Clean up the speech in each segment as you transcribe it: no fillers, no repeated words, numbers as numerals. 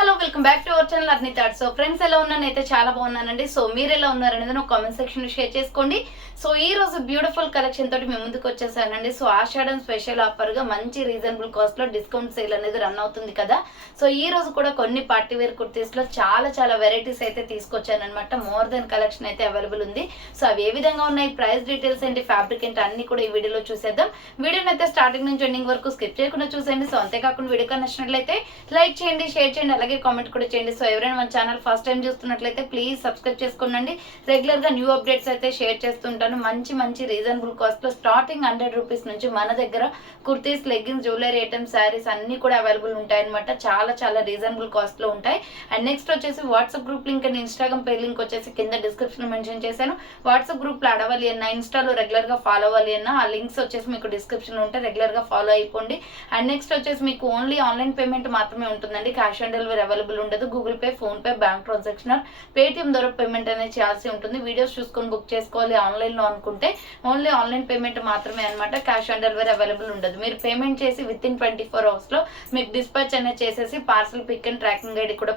Hello welcome back to our channel అర్ని thought. So friends ఎలా ఉన్నానైతే చాలా బాగున్నానండి. సో మీరు ఎలా ఉన్నారనేది నాకు కామెంట్ సెక్షన్ లో షేర్ చేసుకోండి. సో ఈ రోజు బ్యూటిఫుల్ కలెక్షన్ తోటి మేము ముందుకు వచ్చేసానండి. సో ఆషాఢం స్పెషల్ ఆఫర్ గా మంచి రీజనబుల్ కాస్ట్ లో డిస్కౌంట్ సేల్ అనేది రన్ అవుతుంది కదా. సో ఈ రోజు కూడా కొన్ని పార్టీ వేర్ కుర్తీస్ లో చాలా వెరైటీస్ అయితే తీసుకొచ్చాను అనమాట. మోర్ దెన్ కలెక్షన్ అయితే అవైలబుల్ ఉంది. సో అవి ఏ విధంగా ఉన్నాయి, ప్రైస్ డీటెయిల్స్ ఏంటి, ఫ్యాబ్రిక్ ఏంటి అన్ని కూడా ఈ వీడియోలో చూసేద్దాం. వీడియోని అయితే స్టార్టింగ్ నుంచి ఎండింగ్ వరకు స్కిప్ చేయకుండా చూసేయండి. సో అంతేకాకుండా వీడియో నచ్చినట్లయితే లైక్ చేయండి, షేర్ చేయండి, అలాగే కామెంట్ కూడా చేయండి. సో ఎవరైనా మన ఛానల్ ఫస్ట్ టైం చూస్తున్నట్లయితే ప్లీజ్ సబ్స్క్రైబ్ చేసుకోండి. రెగ్యులర్ గా న్యూ అప్డేట్స్ అయితే షేర్ చేస్తుంటాను. మంచి రీజనబుల్ కాస్ట్ లో స్టార్టింగ్ 100 రూపీస్ నుంచి మన దగ్గర kurtis, leggings, jewellery items, saris అన్ని కూడా అవైలబుల్ ఉంటాయి అనమాట. చాలా రీజనబుల్ కాస్ట్ లో ఉంటాయి. అండ్ నెక్స్ట్ వచ్చేసి WhatsApp group link and Instagram page link వచ్చేసి కింద డిస్క్రిప్షన్ లో మెన్షన్ చేశాను. వాట్సాప్ గ్రూప్ లో అడవాలి అన్నా, ఇన్స్టాలో రెగ్యులర్ గా ఫాలో అవ్వాలి అన్నా ఆ లింక్స్ వచ్చేసి మీకు డిస్క్రిప్షన్ లో ఉంటాయి. రెగ్యులర్ గా ఫాలో అయిపోండి. అండ్ నెక్స్ట్ వచ్చేసి మీకు ఓన్లీ ఆన్లైన్ పేమెంట్ మాత్రమే ఉంటుందండి. క్యాష్ ఆన్ డెలివరీ అవైలబుల్ ఉండదు. Google pay, phone pay, bank transaction, Paytm ద్వారా పేమెంట్ అనేది చేయాల్సి ఉంటుంది. వీడియోస్ చూసుకొని బుక్ చేసుకోవాలి ఆన్లైన్ లో అనుకుంటే. ఓన్లీ ఆన్లైన్ పేమెంట్ మాత్రమే అనమాట. క్యాష్ ఆన్ డెలివరీ అవైలబుల్ ఉండదు. మీరు పేమెంట్ చేసి విత్ ఇన్ 24 hours లో మీకు డిస్పాచ్ అనేది చేసేసి parcel pick and tracking ID కూడా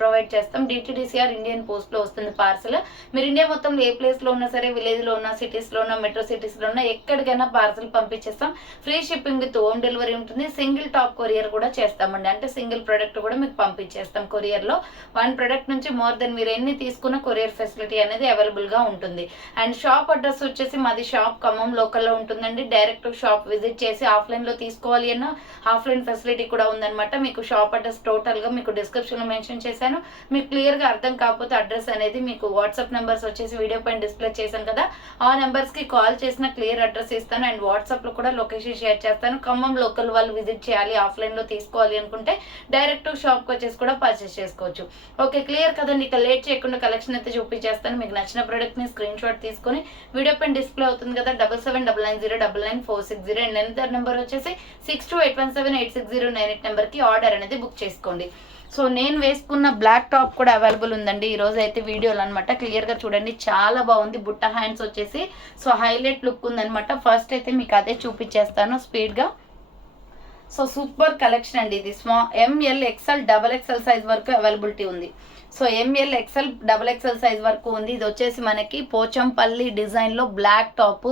ప్రొవైడ్ చేస్తాం. DTDCR ఇండియన్ పోస్ట్ లో వస్తుంది పార్సల్. మీరు ఇండియా మొత్తంలో ఏ ప్లేస్ లో ఉన్నా సరే, విలేజ్ లో ఉన్నా, సిటీస్ లో ఉన్నా, మెట్రో సిటీస్ లో ఉన్నా, ఎక్కడికైనా పార్సల్ పంపించేస్తాం. Free shipping with home delivery ఉంటుంది. సింగిల్ టాప్ కొరియర్ కూడా చేస్తామండి. అంటే సింగిల్ ప్రొడక్ట్ కూడా మీకు పంపించేస్తాం కొరియర్ లో. 1 ప్రొడక్ట్ నుంచి మోర్ దెన్ మీరు ఎన్ని తీసుకున్న కొరియర్ ఫెసిలిటీ అనేది అవైలబుల్ గా ఉంటుంది. అండ్ షాప్ అడ్రస్ వచ్చేసి మాది షాప్ ఖమ్మం లోకల్లో ఉంటుందండి. డైరెక్ట్ షాప్ విజిట్ చేసి ఆఫ్లైన్ లో తీసుకోవాలి అన్న ఆఫ్లైన్ ఫెసిలిటీ కూడా ఉందన్నమాట. మీకు షాప్ అడ్రస్ టోటల్ గా మీకు డిస్క్రిప్షన్ లో మెన్షన్ చేశాను. మీకు క్లియర్ గా అర్థం కాకపోతే అడ్రస్ అనేది మీకు వాట్సాప్ నెంబర్స్ వచ్చేసి వీడియో పైన డిస్ప్లే చేశాను కదా, ఆ నెంబర్స్ కి కాల్ చేసిన క్లియర్ అడ్రస్ ఇస్తాను. అండ్ వాట్సాప్ లో కూడా లొకేషన్ షేర్ చేస్తాను. ఖమ్మం లోకల్ వాళ్ళు విజిట్ చేయాలి, ఆఫ్లైన్ లో తీసుకోవాలి అనుకుంటే డైరెక్ట్ షాప్ కి వచ్చేసి కూడా పర్చేస్ చేసుకోవచ్చు. ఓకే, క్లియర్ కదండి. ఇక లేట్ చేయకుండా కలెక్షన్ అయితే చూపించేస్తాను. మీకు నచ్చిన ప్రోడక్ట్ ని స్క్రీన్ షాట్ తీసుకొని వీడియో పైన డిస్ప్లే అవుతుంది కదా 7799099460 అండ్ నెంబర్ నెంబర్ వచ్చేసి 6281786098 నెంబర్ కి ఆర్డర్ అనేది బుక్ చేసుకోండి. సో నేను వేసుకున్న బ్లాక్ టాప్ కూడా అవైలబుల్ ఉందండి ఈ రోజు అయితే వీడియోలో అనమాట. క్లియర్ గా చూడండి, చాలా బాగుంది. బుట్ట హ్యాండ్స్ వచ్చేసి సో హైలైట్ లుక్ ఉందనమాట. ఫస్ట్ అయితే మీకు అదే చూపించేస్తాను స్పీడ్ గా. సో సూపర్ కలెక్షన్ అండి ఇది. ML, XL, XXL సైజ్ వరకు అవైలబిలిటీ ఉంది. So ML, XL, XXL size వరకు ఉంది. ఇది వచ్చేసి మనకి పోచంపల్లి డిజైన్ లో బ్లాక్ టాప్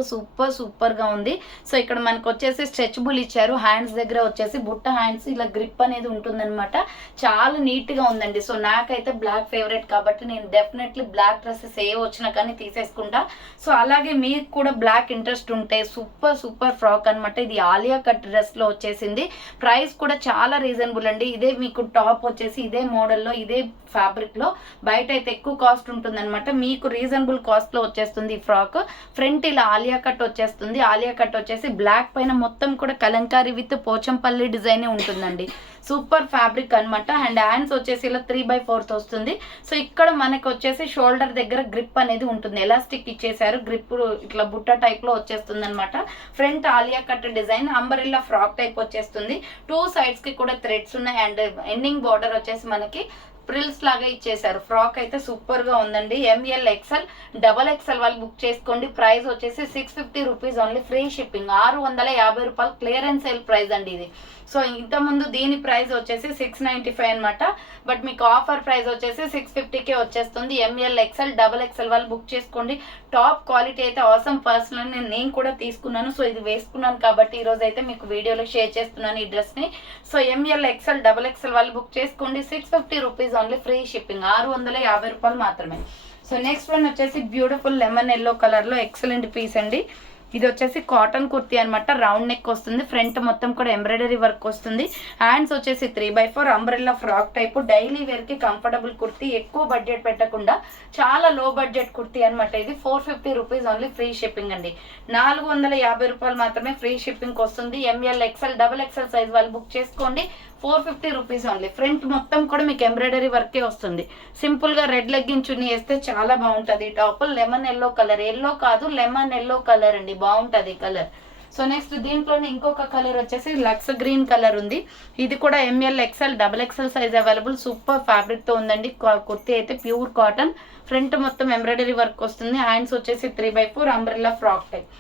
సూపర్ గా ఉంది. సో ఇక్కడ మనకు వచ్చేసి స్ట్రెచబుల్ ఇచ్చారు. హ్యాండ్స్ దగ్గర వచ్చేసి బుట్ట హ్యాండ్స్ ఇలా గ్రిప్ అనేది ఉంటుందన్నమాట. చాలా నీట్ గా ఉందండి. సో నాకైతే బ్లాక్ ఫేవరెట్ కాబట్టి నేను డెఫినెట్లీ బ్లాక్ డ్రెస్సెస్ ఏ వచ్చినా కానీ తీసేసుకుంటా. సో అలాగే మీకు కూడా బ్లాక్ ఇంట్రెస్ట్ ఉంటే సూపర్ ఫ్రాక్ అనమాట. ఇది ఆలియా కట్ డ్రెస్ లో వచ్చేసింది. ప్రైస్ కూడా చాలా రీజనబుల్ అండి. ఇదే మీకు టాప్ వచ్చేసి ఇదే మోడల్లో ఇదే ఫ్యాబ్రిక్ లో బయట అయితే ఎక్కువ కాస్ట్ ఉంటుంది అనమాట. మీకు రీజనబుల్ కాస్ట్ లో వచ్చేస్తుంది ఈ ఫ్రాక్. ఫ్రంట్ ఇలా ఆలియా కట్ వచ్చేస్తుంది. ఆలియా కట్ వచ్చేసి బ్లాక్ పైన మొత్తం కూడా కలంకారీ విత్ పోచంపల్లి డిజైన్ ఉంటుందండి. సూపర్ ఫ్యాబ్రిక్ అనమాట. అండ్ హ్యాండ్స్ వచ్చేసి ఇలా 3/4 వస్తుంది. సో ఇక్కడ మనకి వచ్చేసి షోల్డర్ దగ్గర గ్రిప్ అనేది ఉంటుంది. ఎలాస్టిక్ ఇచ్చేసారు. గ్రిప్ ఇట్లా బుట్ట టైప్ లో వచ్చేస్తుంది అనమాట. Front Alia cut design umbrella frock type వచ్చేస్తుంది. 2 సైడ్స్ కి కూడా థ్రెడ్స్ ఉన్నాయి. అండ్ ఎండింగ్ బార్డర్ వచ్చేసి మనకి ప్రిల్స్ లాగా ఇచ్చేసారు. ఫ్రాక్ అయితే సూపర్ గా ఉందండి. ML, XL, XXL వాళ్ళు బుక్ చేసుకోండి. ప్రైస్ వచ్చేసి 650 రూపీస్ ఓన్లీ, ఫ్రీ షిప్పింగ్. 650 రూపాయలు క్లియరెన్స్ సేల్ ప్రైస్ అండి ఇది. సో ఇంత ముందు దీని ప్రైస్ వచ్చేసి 695 అనమాట. బట్ మీకు ఆఫర్ ప్రైస్ వచ్చేసి 650కే వచ్చేస్తుంది. ML, XL, XXL వాళ్ళు బుక్ చేసుకోండి. టాప్ క్వాలిటీ అయితే అవసరం. పర్సనల్ నేను కూడా తీసుకున్నాను. సో ఇది వేసుకున్నాను కాబట్టి ఈ రోజు అయితే మీకు వీడియోలో షేర్ చేస్తున్నాను ఈ డ్రెస్ ని. సో ML, XL, XXL వాళ్ళు బుక్ చేసుకోండి. 650 రూపీస్ ఓన్లీ, ఫ్రీ షిప్పింగ్. 650 రూపాయలు మాత్రమే. సో నెక్స్ట్ వన్ వచ్చేసి బ్యూటిఫుల్ లెమన్ ఎల్లో కలర్ లో ఎక్సలెంట్ పీస్ అండి. ఇది వచ్చేసి కాటన్ కుర్తీ అనమాట. రౌండ్ నెక్ వస్తుంది. ఫ్రంట్ మొత్తం కూడా ఎంబ్రాయిడరీ వర్క్ వస్తుంది. హ్యాండ్స్ వచ్చేసి 3/4 umbrella frock type. Daily wear కి కంఫర్టబుల్ కుర్తీ. ఎక్కువ బడ్జెట్ పెట్టకుండా చాలా లో బడ్జెట్ కుర్తీ అనమాట. ఇది 450 రూపీస్ ఓన్లీ, ఫ్రీ షిప్పింగ్ అండి. 450 రూపాయలు మాత్రమే ఫ్రీ షిప్పింగ్ వస్తుంది. ML, XL, XXL సైజ్ వాళ్ళు బుక్ చేసుకోండి. 450 రూపీస్ ఓన్లీ. ఫ్రంట్ మొత్తం కూడా మీకు ఎంబ్రాయిడరీ వర్కే వస్తుంది. సింపుల్ గా రెడ్ లెగ్గిన్ చున్నీ వేస్తే చాలా బాగుంటది. Top lemon yellow colour, yellow కాదు లెమన్ ఎల్లో కలర్ అండి, బాగుంటది కలర్. సో నెక్స్ట్ దీంట్లోనే ఇంకొక కలర్ వచ్చేసి లక్స్ గ్రీన్ కలర్ ఉంది. ఇది కూడా ML, XL, XXL size available. Super fabric తో ఉందండి. కుర్తీ అయితే ప్యూర్ కాటన్. ఫ్రంట్ మొత్తం ఎంబ్రాయిడరీ వర్క్ వస్తుంది. హ్యాండ్స్ వచ్చేసి 3/4 umbrella frock type.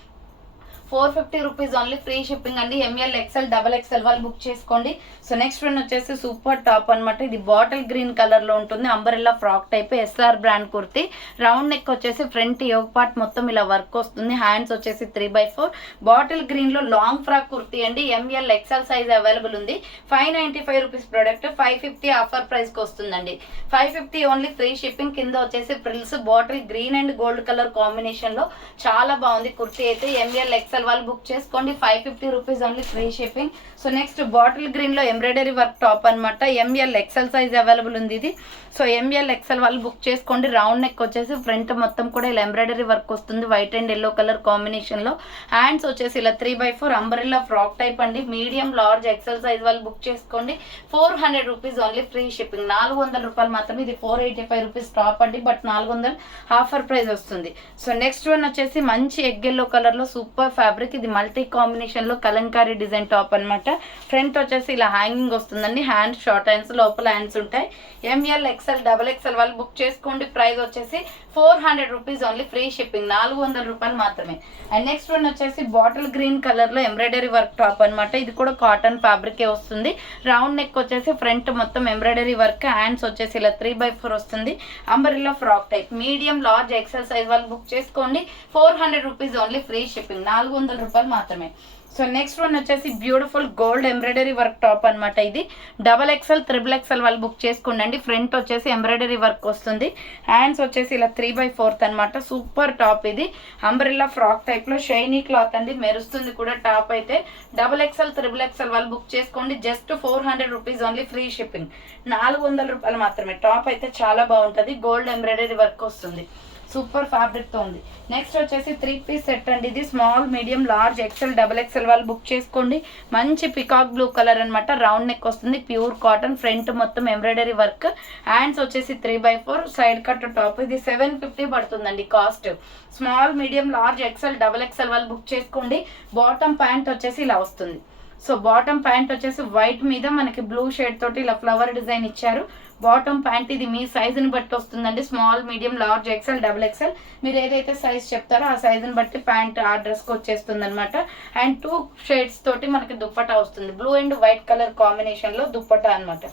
450 rupees only, free shipping అండి. ఎంఎల్ ఎక్స్ఎల్ డబల్ ఎక్స్ఎల్ వాళ్ళు బుక్ చేసుకోండి. సో నెక్స్ట్ వన్ వచ్చేసి సూపర్ టాప్ అనమాట. ఇది బాటిల్ గ్రీన్ కలర్ లో ఉంటుంది, umbrella frock type, SR brand kurti. Round neck వచ్చేసి ఫ్రంట్ యోగ్ పార్ట్ మొత్తం ఇలా వర్క్ వస్తుంది. హ్యాండ్స్ వచ్చేసి 3/4. బాటిల్ గ్రీన్ లో లాంగ్ ఫ్రాక్ కుర్తి అండి. ఎంఎల్ ఎక్స్ఎల్ సైజ్ అవైలబుల్ ఉంది. 595 రూపీస్ ప్రోడక్ట్, 550 ఆఫర్ ప్రైస్ కి వస్తుందండి. 550 ఓన్లీ, ఫ్రీ షిప్పింగ్. కింద వచ్చేసి ప్రిల్స్ bottle green and gold colour combination లో చాలా బాగుంది కుర్తి అయితే. ఎంఎల్ ఎక్స్ఎల్ వాళ్ళు బుక్ చేసుకోండి. 550 rupees only, free shipping. So next bottle green లో ఎంబ్రాయిడరీ వర్క్ టాప్ అనమాట. ఎంఎల్ ఎక్స్ఎల్ సైజ్ అవైలబుల్ ఉంది ఇది. సో ఎంఎల్ ఎక్స్ఎల్ వాళ్ళు బుక్ చేసుకోండి. రౌండ్ నెక్ వచ్చేసి ఫ్రంట్ మొత్తం కూడా ఇలా ఎంబ్రాయిడరీ వర్క్ వస్తుంది, white and yellow colour combination లో. హ్యాండ్స్ వచ్చేసి ఇలా 3/4 అంబరెల్లా ఫ్రాక్ టైప్ అండి. మీడియం లార్జ్ ఎక్స్ఎల్ సైజ్ వాళ్ళు బుక్ చేసుకోండి. 400 రూపీస్ ఓన్లీ, ఫ్రీ షిప్పింగ్. 400 రూపాయలు మాత్రమే. ఇది 485 రూపీస్ టాప్ అండి, బట్ 400 ఆఫర్ ప్రైస్ వస్తుంది. సో నెక్స్ట్ వన్ వచ్చేసి మంచి ఎగ్ ఎల్లో కలర్ లో సూపర్ ఫ్యాబ్రిక్. ఇది మల్టీ కాంబినేషన్ లో కలంకారీ డిజైన్ టాప్ అనమాట. ఫ్రంట్ వచ్చేసి ఇలా హ్యాంగింగ్ వస్తుందండి. హ్యాండ్స్ షార్ట్ హ్యాండ్స్, లోపల హ్యాండ్స్ ఉంటాయి. ఎంఎల్ ఎక్స్ఎల్ డబల్ ఎక్స్ఎల్ వాళ్ళు బుక్ చేసుకోండి. ప్రైస్ వచ్చేసి 400 రూపీస్ ఓన్లీ, ఫ్రీ షిప్పింగ్. 400 రూపాయలు మాత్రమే. అండ్ నెక్స్ట్ వన్ వచ్చేసి బాటిల్ గ్రీన్ కలర్ లో ఎంబ్రాయిడరీ వర్క్ టాప్ అనమాట. ఇది కూడా కాటన్ ఫ్యాబ్రికే వస్తుంది. రౌండ్ నెక్ వచ్చేసి ఫ్రంట్ మొత్తం ఎంబ్రాయిడరీ వర్క్, హ్యాండ్స్ వచ్చేసి ఇలా 3/4 వస్తుంది. Umbrella frock type, medium large XL size వాళ్ళు బుక్ చేసుకోండి. 400 రూపీస్ ఓన్లీ, ఫ్రీ షిప్పింగ్. 400 రూపాయలు మాత్రమే. సో నెక్స్ట్ వన్ వచ్చేసి beautiful gold embroidery work top అనమాట. ఇది డబల్ ఎక్స్ఎల్ త్రిబుల్ ఎక్స్ఎల్ వాళ్ళు బుక్ చేసుకోండి. ఫ్రంట్ వచ్చేసి ఎంబ్రాయిడరీ వర్క్ వస్తుంది. హ్యాండ్స్ వచ్చేసి ఇలా 3/4 అనమాట. సూపర్ టాప్ ఇది. అంబ్రెల్లా ఫ్రాక్ టైప్ లో షైనీ క్లాత్ అండి, మెరుస్తుంది కూడా టాప్ అయితే. డబల్ ఎక్స్ఎల్ త్రిబుల్ ఎక్స్ఎల్ వాళ్ళు బుక్ చేసుకోండి. Just 400 rupees only, free shipping. 400 రూపాయలు మాత్రమే. టాప్ అయితే చాలా బాగుంటుంది, గోల్డ్ ఎంబ్రాయిడరీ వర్క్ వస్తుంది, సూపర్ ఫ్యాబ్రిక్ తో ఉంది. నెక్స్ట్ వచ్చేసి 3 పీస్ సెట్ అండి. ఇది small, medium, large, XL, double XL వాళ్ళు బుక్ చేసుకోండి. మంచి పికాక్ బ్లూ కలర్ అనమాట. రౌండ్ నెక్ వస్తుంది, ప్యూర్ కాటన్. ఫ్రంట్ మొత్తం ఎంబ్రాయిడరీ వర్క్. హ్యాండ్స్ వచ్చేసి 3/4, సైడ్ కట్ టాప్. ఇది 750 పడుతుందండి cost. Small, medium, large, XL, double XL వాళ్ళు బుక్ చేసుకోండి. బాటమ్ ప్యాంట్ వచ్చేసి ఇలా వస్తుంది. సో బాటమ్ ప్యాంట్ వచ్చేసి వైట్ మీద మనకి బ్లూ షేడ్ తోటి ఇలా ఫ్లవర్ డిజైన్ ఇచ్చారు. బాటమ్ ప్యాంట్ ఇది మీ సైజుని బట్టి వస్తుందండి. Small, medium, large, XL, double XL, మీరు ఏదైతే సైజ్ చెప్తారో ఆ సైజుని బట్టి ప్యాంట్ ఆ డ్రెస్కి వచ్చేస్తుంది అనమాట. అండ్ 2 షేడ్స్ తోటి మనకి దుప్పటా వస్తుంది. Blue and white colour combination లో దుప్పటా అనమాట.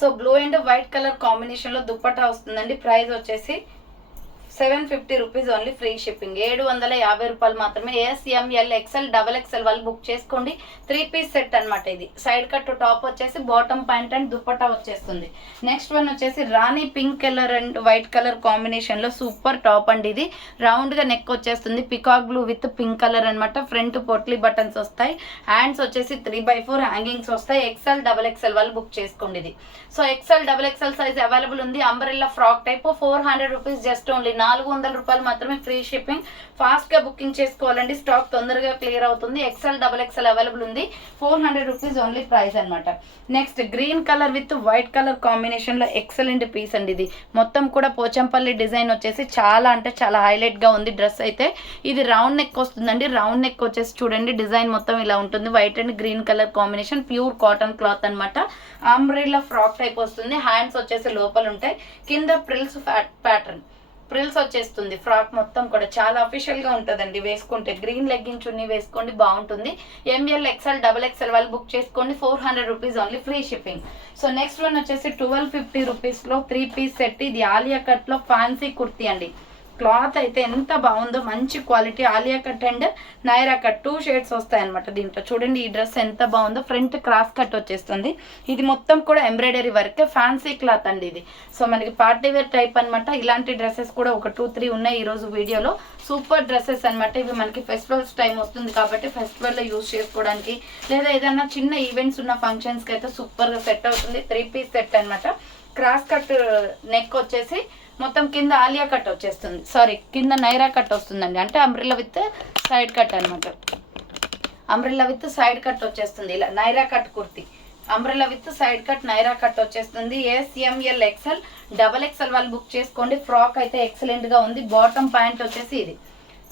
So blue and white colour combination లో దుప్పటా వస్తుందండి. ప్రైస్ వచ్చేసి 750 రూపీస్ ఓన్లీ, ఫ్రీ షిప్పింగ్. 750 రూపాయలు మాత్రమే. ఎస్ఎంఎల్ ఎక్స్ఎల్ డబల్ ఎక్స్ఎల్ వాళ్ళు బుక్ చేసుకోండి. 3 పీస్ సెట్ అనమాట. ఇది సైడ్ కట్ టాప్ వచ్చేసి బాటమ్ ప్యాంట్ అండ్ దుప్పట్టా వచ్చేస్తుంది. నెక్స్ట్ వన్ వచ్చేసి rani pink colour and white colour combination లో సూపర్ టాప్ అండి. ఇది రౌండ్ గా నెక్ వచ్చేస్తుంది, peacock blue with pink colour అనమాట. ఫ్రంట్ పొట్లీ బటన్స్ వస్తాయి. హ్యాండ్స్ వచ్చేసి 3/4 హ్యాంగింగ్స్ వస్తాయి. ఎక్స్ఎల్ డబల్ ఎక్స్ఎల్ వాళ్ళు బుక్ చేసుకోండి. ఇది so XL double XL size available ఉంది. Umbrella frock type, 400 rupees just only. 400 రూపాయలు మాత్రమే, ఫ్రీ షిప్పింగ్. ఫాస్ట్ గా బుకింగ్ చేసుకోవాలండి, స్టాక్ తొందరగా క్లియర్ అవుతుంది. ఎక్స్ఎల్ డబల్ ఎక్స్ఎల్ అవైలబుల్ ఉంది. 400 రూపీస్ ఓన్లీ ప్రైస్ అనమాట. Next green colour with white colour combination లో ఎక్సలెంట్ పీస్ అండి. ఇది మొత్తం కూడా పోచంపల్లి డిజైన్ వచ్చేసి చాలా అంటే చాలా హైలైట్ గా ఉంది డ్రెస్ అయితే. ఇది రౌండ్ నెక్ వస్తుందండి. రౌండ్ నెక్ వచ్చేసి చూడండి, డిజైన్ మొత్తం ఇలా ఉంటుంది. White and green colour combination, pure cotton cloth అనమాట. అంబ్రెల్లా ఫ్రాక్ టైప్ వస్తుంది. హ్యాండ్స్ వచ్చేసి లోపల ఉంటాయి. కింద ప్రిల్స్ ప్యాటర్న్ ప్రిల్స్ వచ్చేస్తుంది. ఫ్రాక్ మొత్తం కూడా చాలా అఫీషియల్ గా ఉంటుందండి వేసుకుంటే. గ్రీన్ లెగ్గిన్ చున్నీ వేసుకోండి, బాగుంటుంది. ఎంఎల్ ఎక్స్ఎల్ డబల్ ఎక్స్ఎల్ వాళ్ళు బుక్ చేసుకోండి. 400 rupees only, free shipping. So next one వచ్చేసి 1250 రూపీస్ లో 3 పీస్ సెట్. ఇది ఆలియా కట్ లో ఫ్యాన్సీ కుర్తీ అండి. క్లాత్ అయితే ఎంత బాగుందో, మంచి quality. Alia cut and Naira cut 2 shades వస్తాయి అనమాట దీంట్లో. చూడండి ఈ డ్రెస్ ఎంత బాగుందో. ఫ్రంట్ క్రాస్ కట్ వచ్చేస్తుంది. ఇది మొత్తం కూడా ఎంబ్రాయిడరీ వర్క్, ఫ్యాన్సీ క్లాత్ అండి ఇది. సో మనకి పార్టీ వేర్ టైప్ అనమాట. ఇలాంటి డ్రెస్సెస్ కూడా ఒక 2-3 ఉన్నాయి ఈ రోజు వీడియోలో. సూపర్ డ్రెస్సెస్ అనమాట. ఇవి మనకి ఫెస్టివల్స్ టైం వస్తుంది కాబట్టి ఫెస్టివల్ లో యూజ్ చేసుకోవడానికి, లేదా ఏదైనా చిన్న ఈవెంట్స్ ఉన్న ఫంక్షన్స్ కి అయితే సూపర్ గా సెట్ అవుతుంది. 3 పీస్ సెట్ అనమాట. క్రాస్ కట్ నెక్ వచ్చేసి మొత్తం కింద ఆలియా కట్ వచ్చేస్తుంది, సారీ కింద నైరా కట్ వస్తుందండి. అంటే అంబ్రెల్లా విత్ సైడ్ కట్ అనమాట. అంబ్రెల్లా విత్ సైడ్ కట్ వచ్చేస్తుంది. ఇలా Naira cut kurti, umbrella with side cut Naira cut వచ్చేస్తుంది. ఎస్ఎంఎల్ ఎక్స్ఎల్ డబల్ ఎక్స్ఎల్ వాళ్ళు బుక్ చేసుకోండి. ఫ్రాక్ అయితే ఎక్సలెంట్ గా ఉంది. బాటమ్ ప్యాంట్ వచ్చేసి ఇది.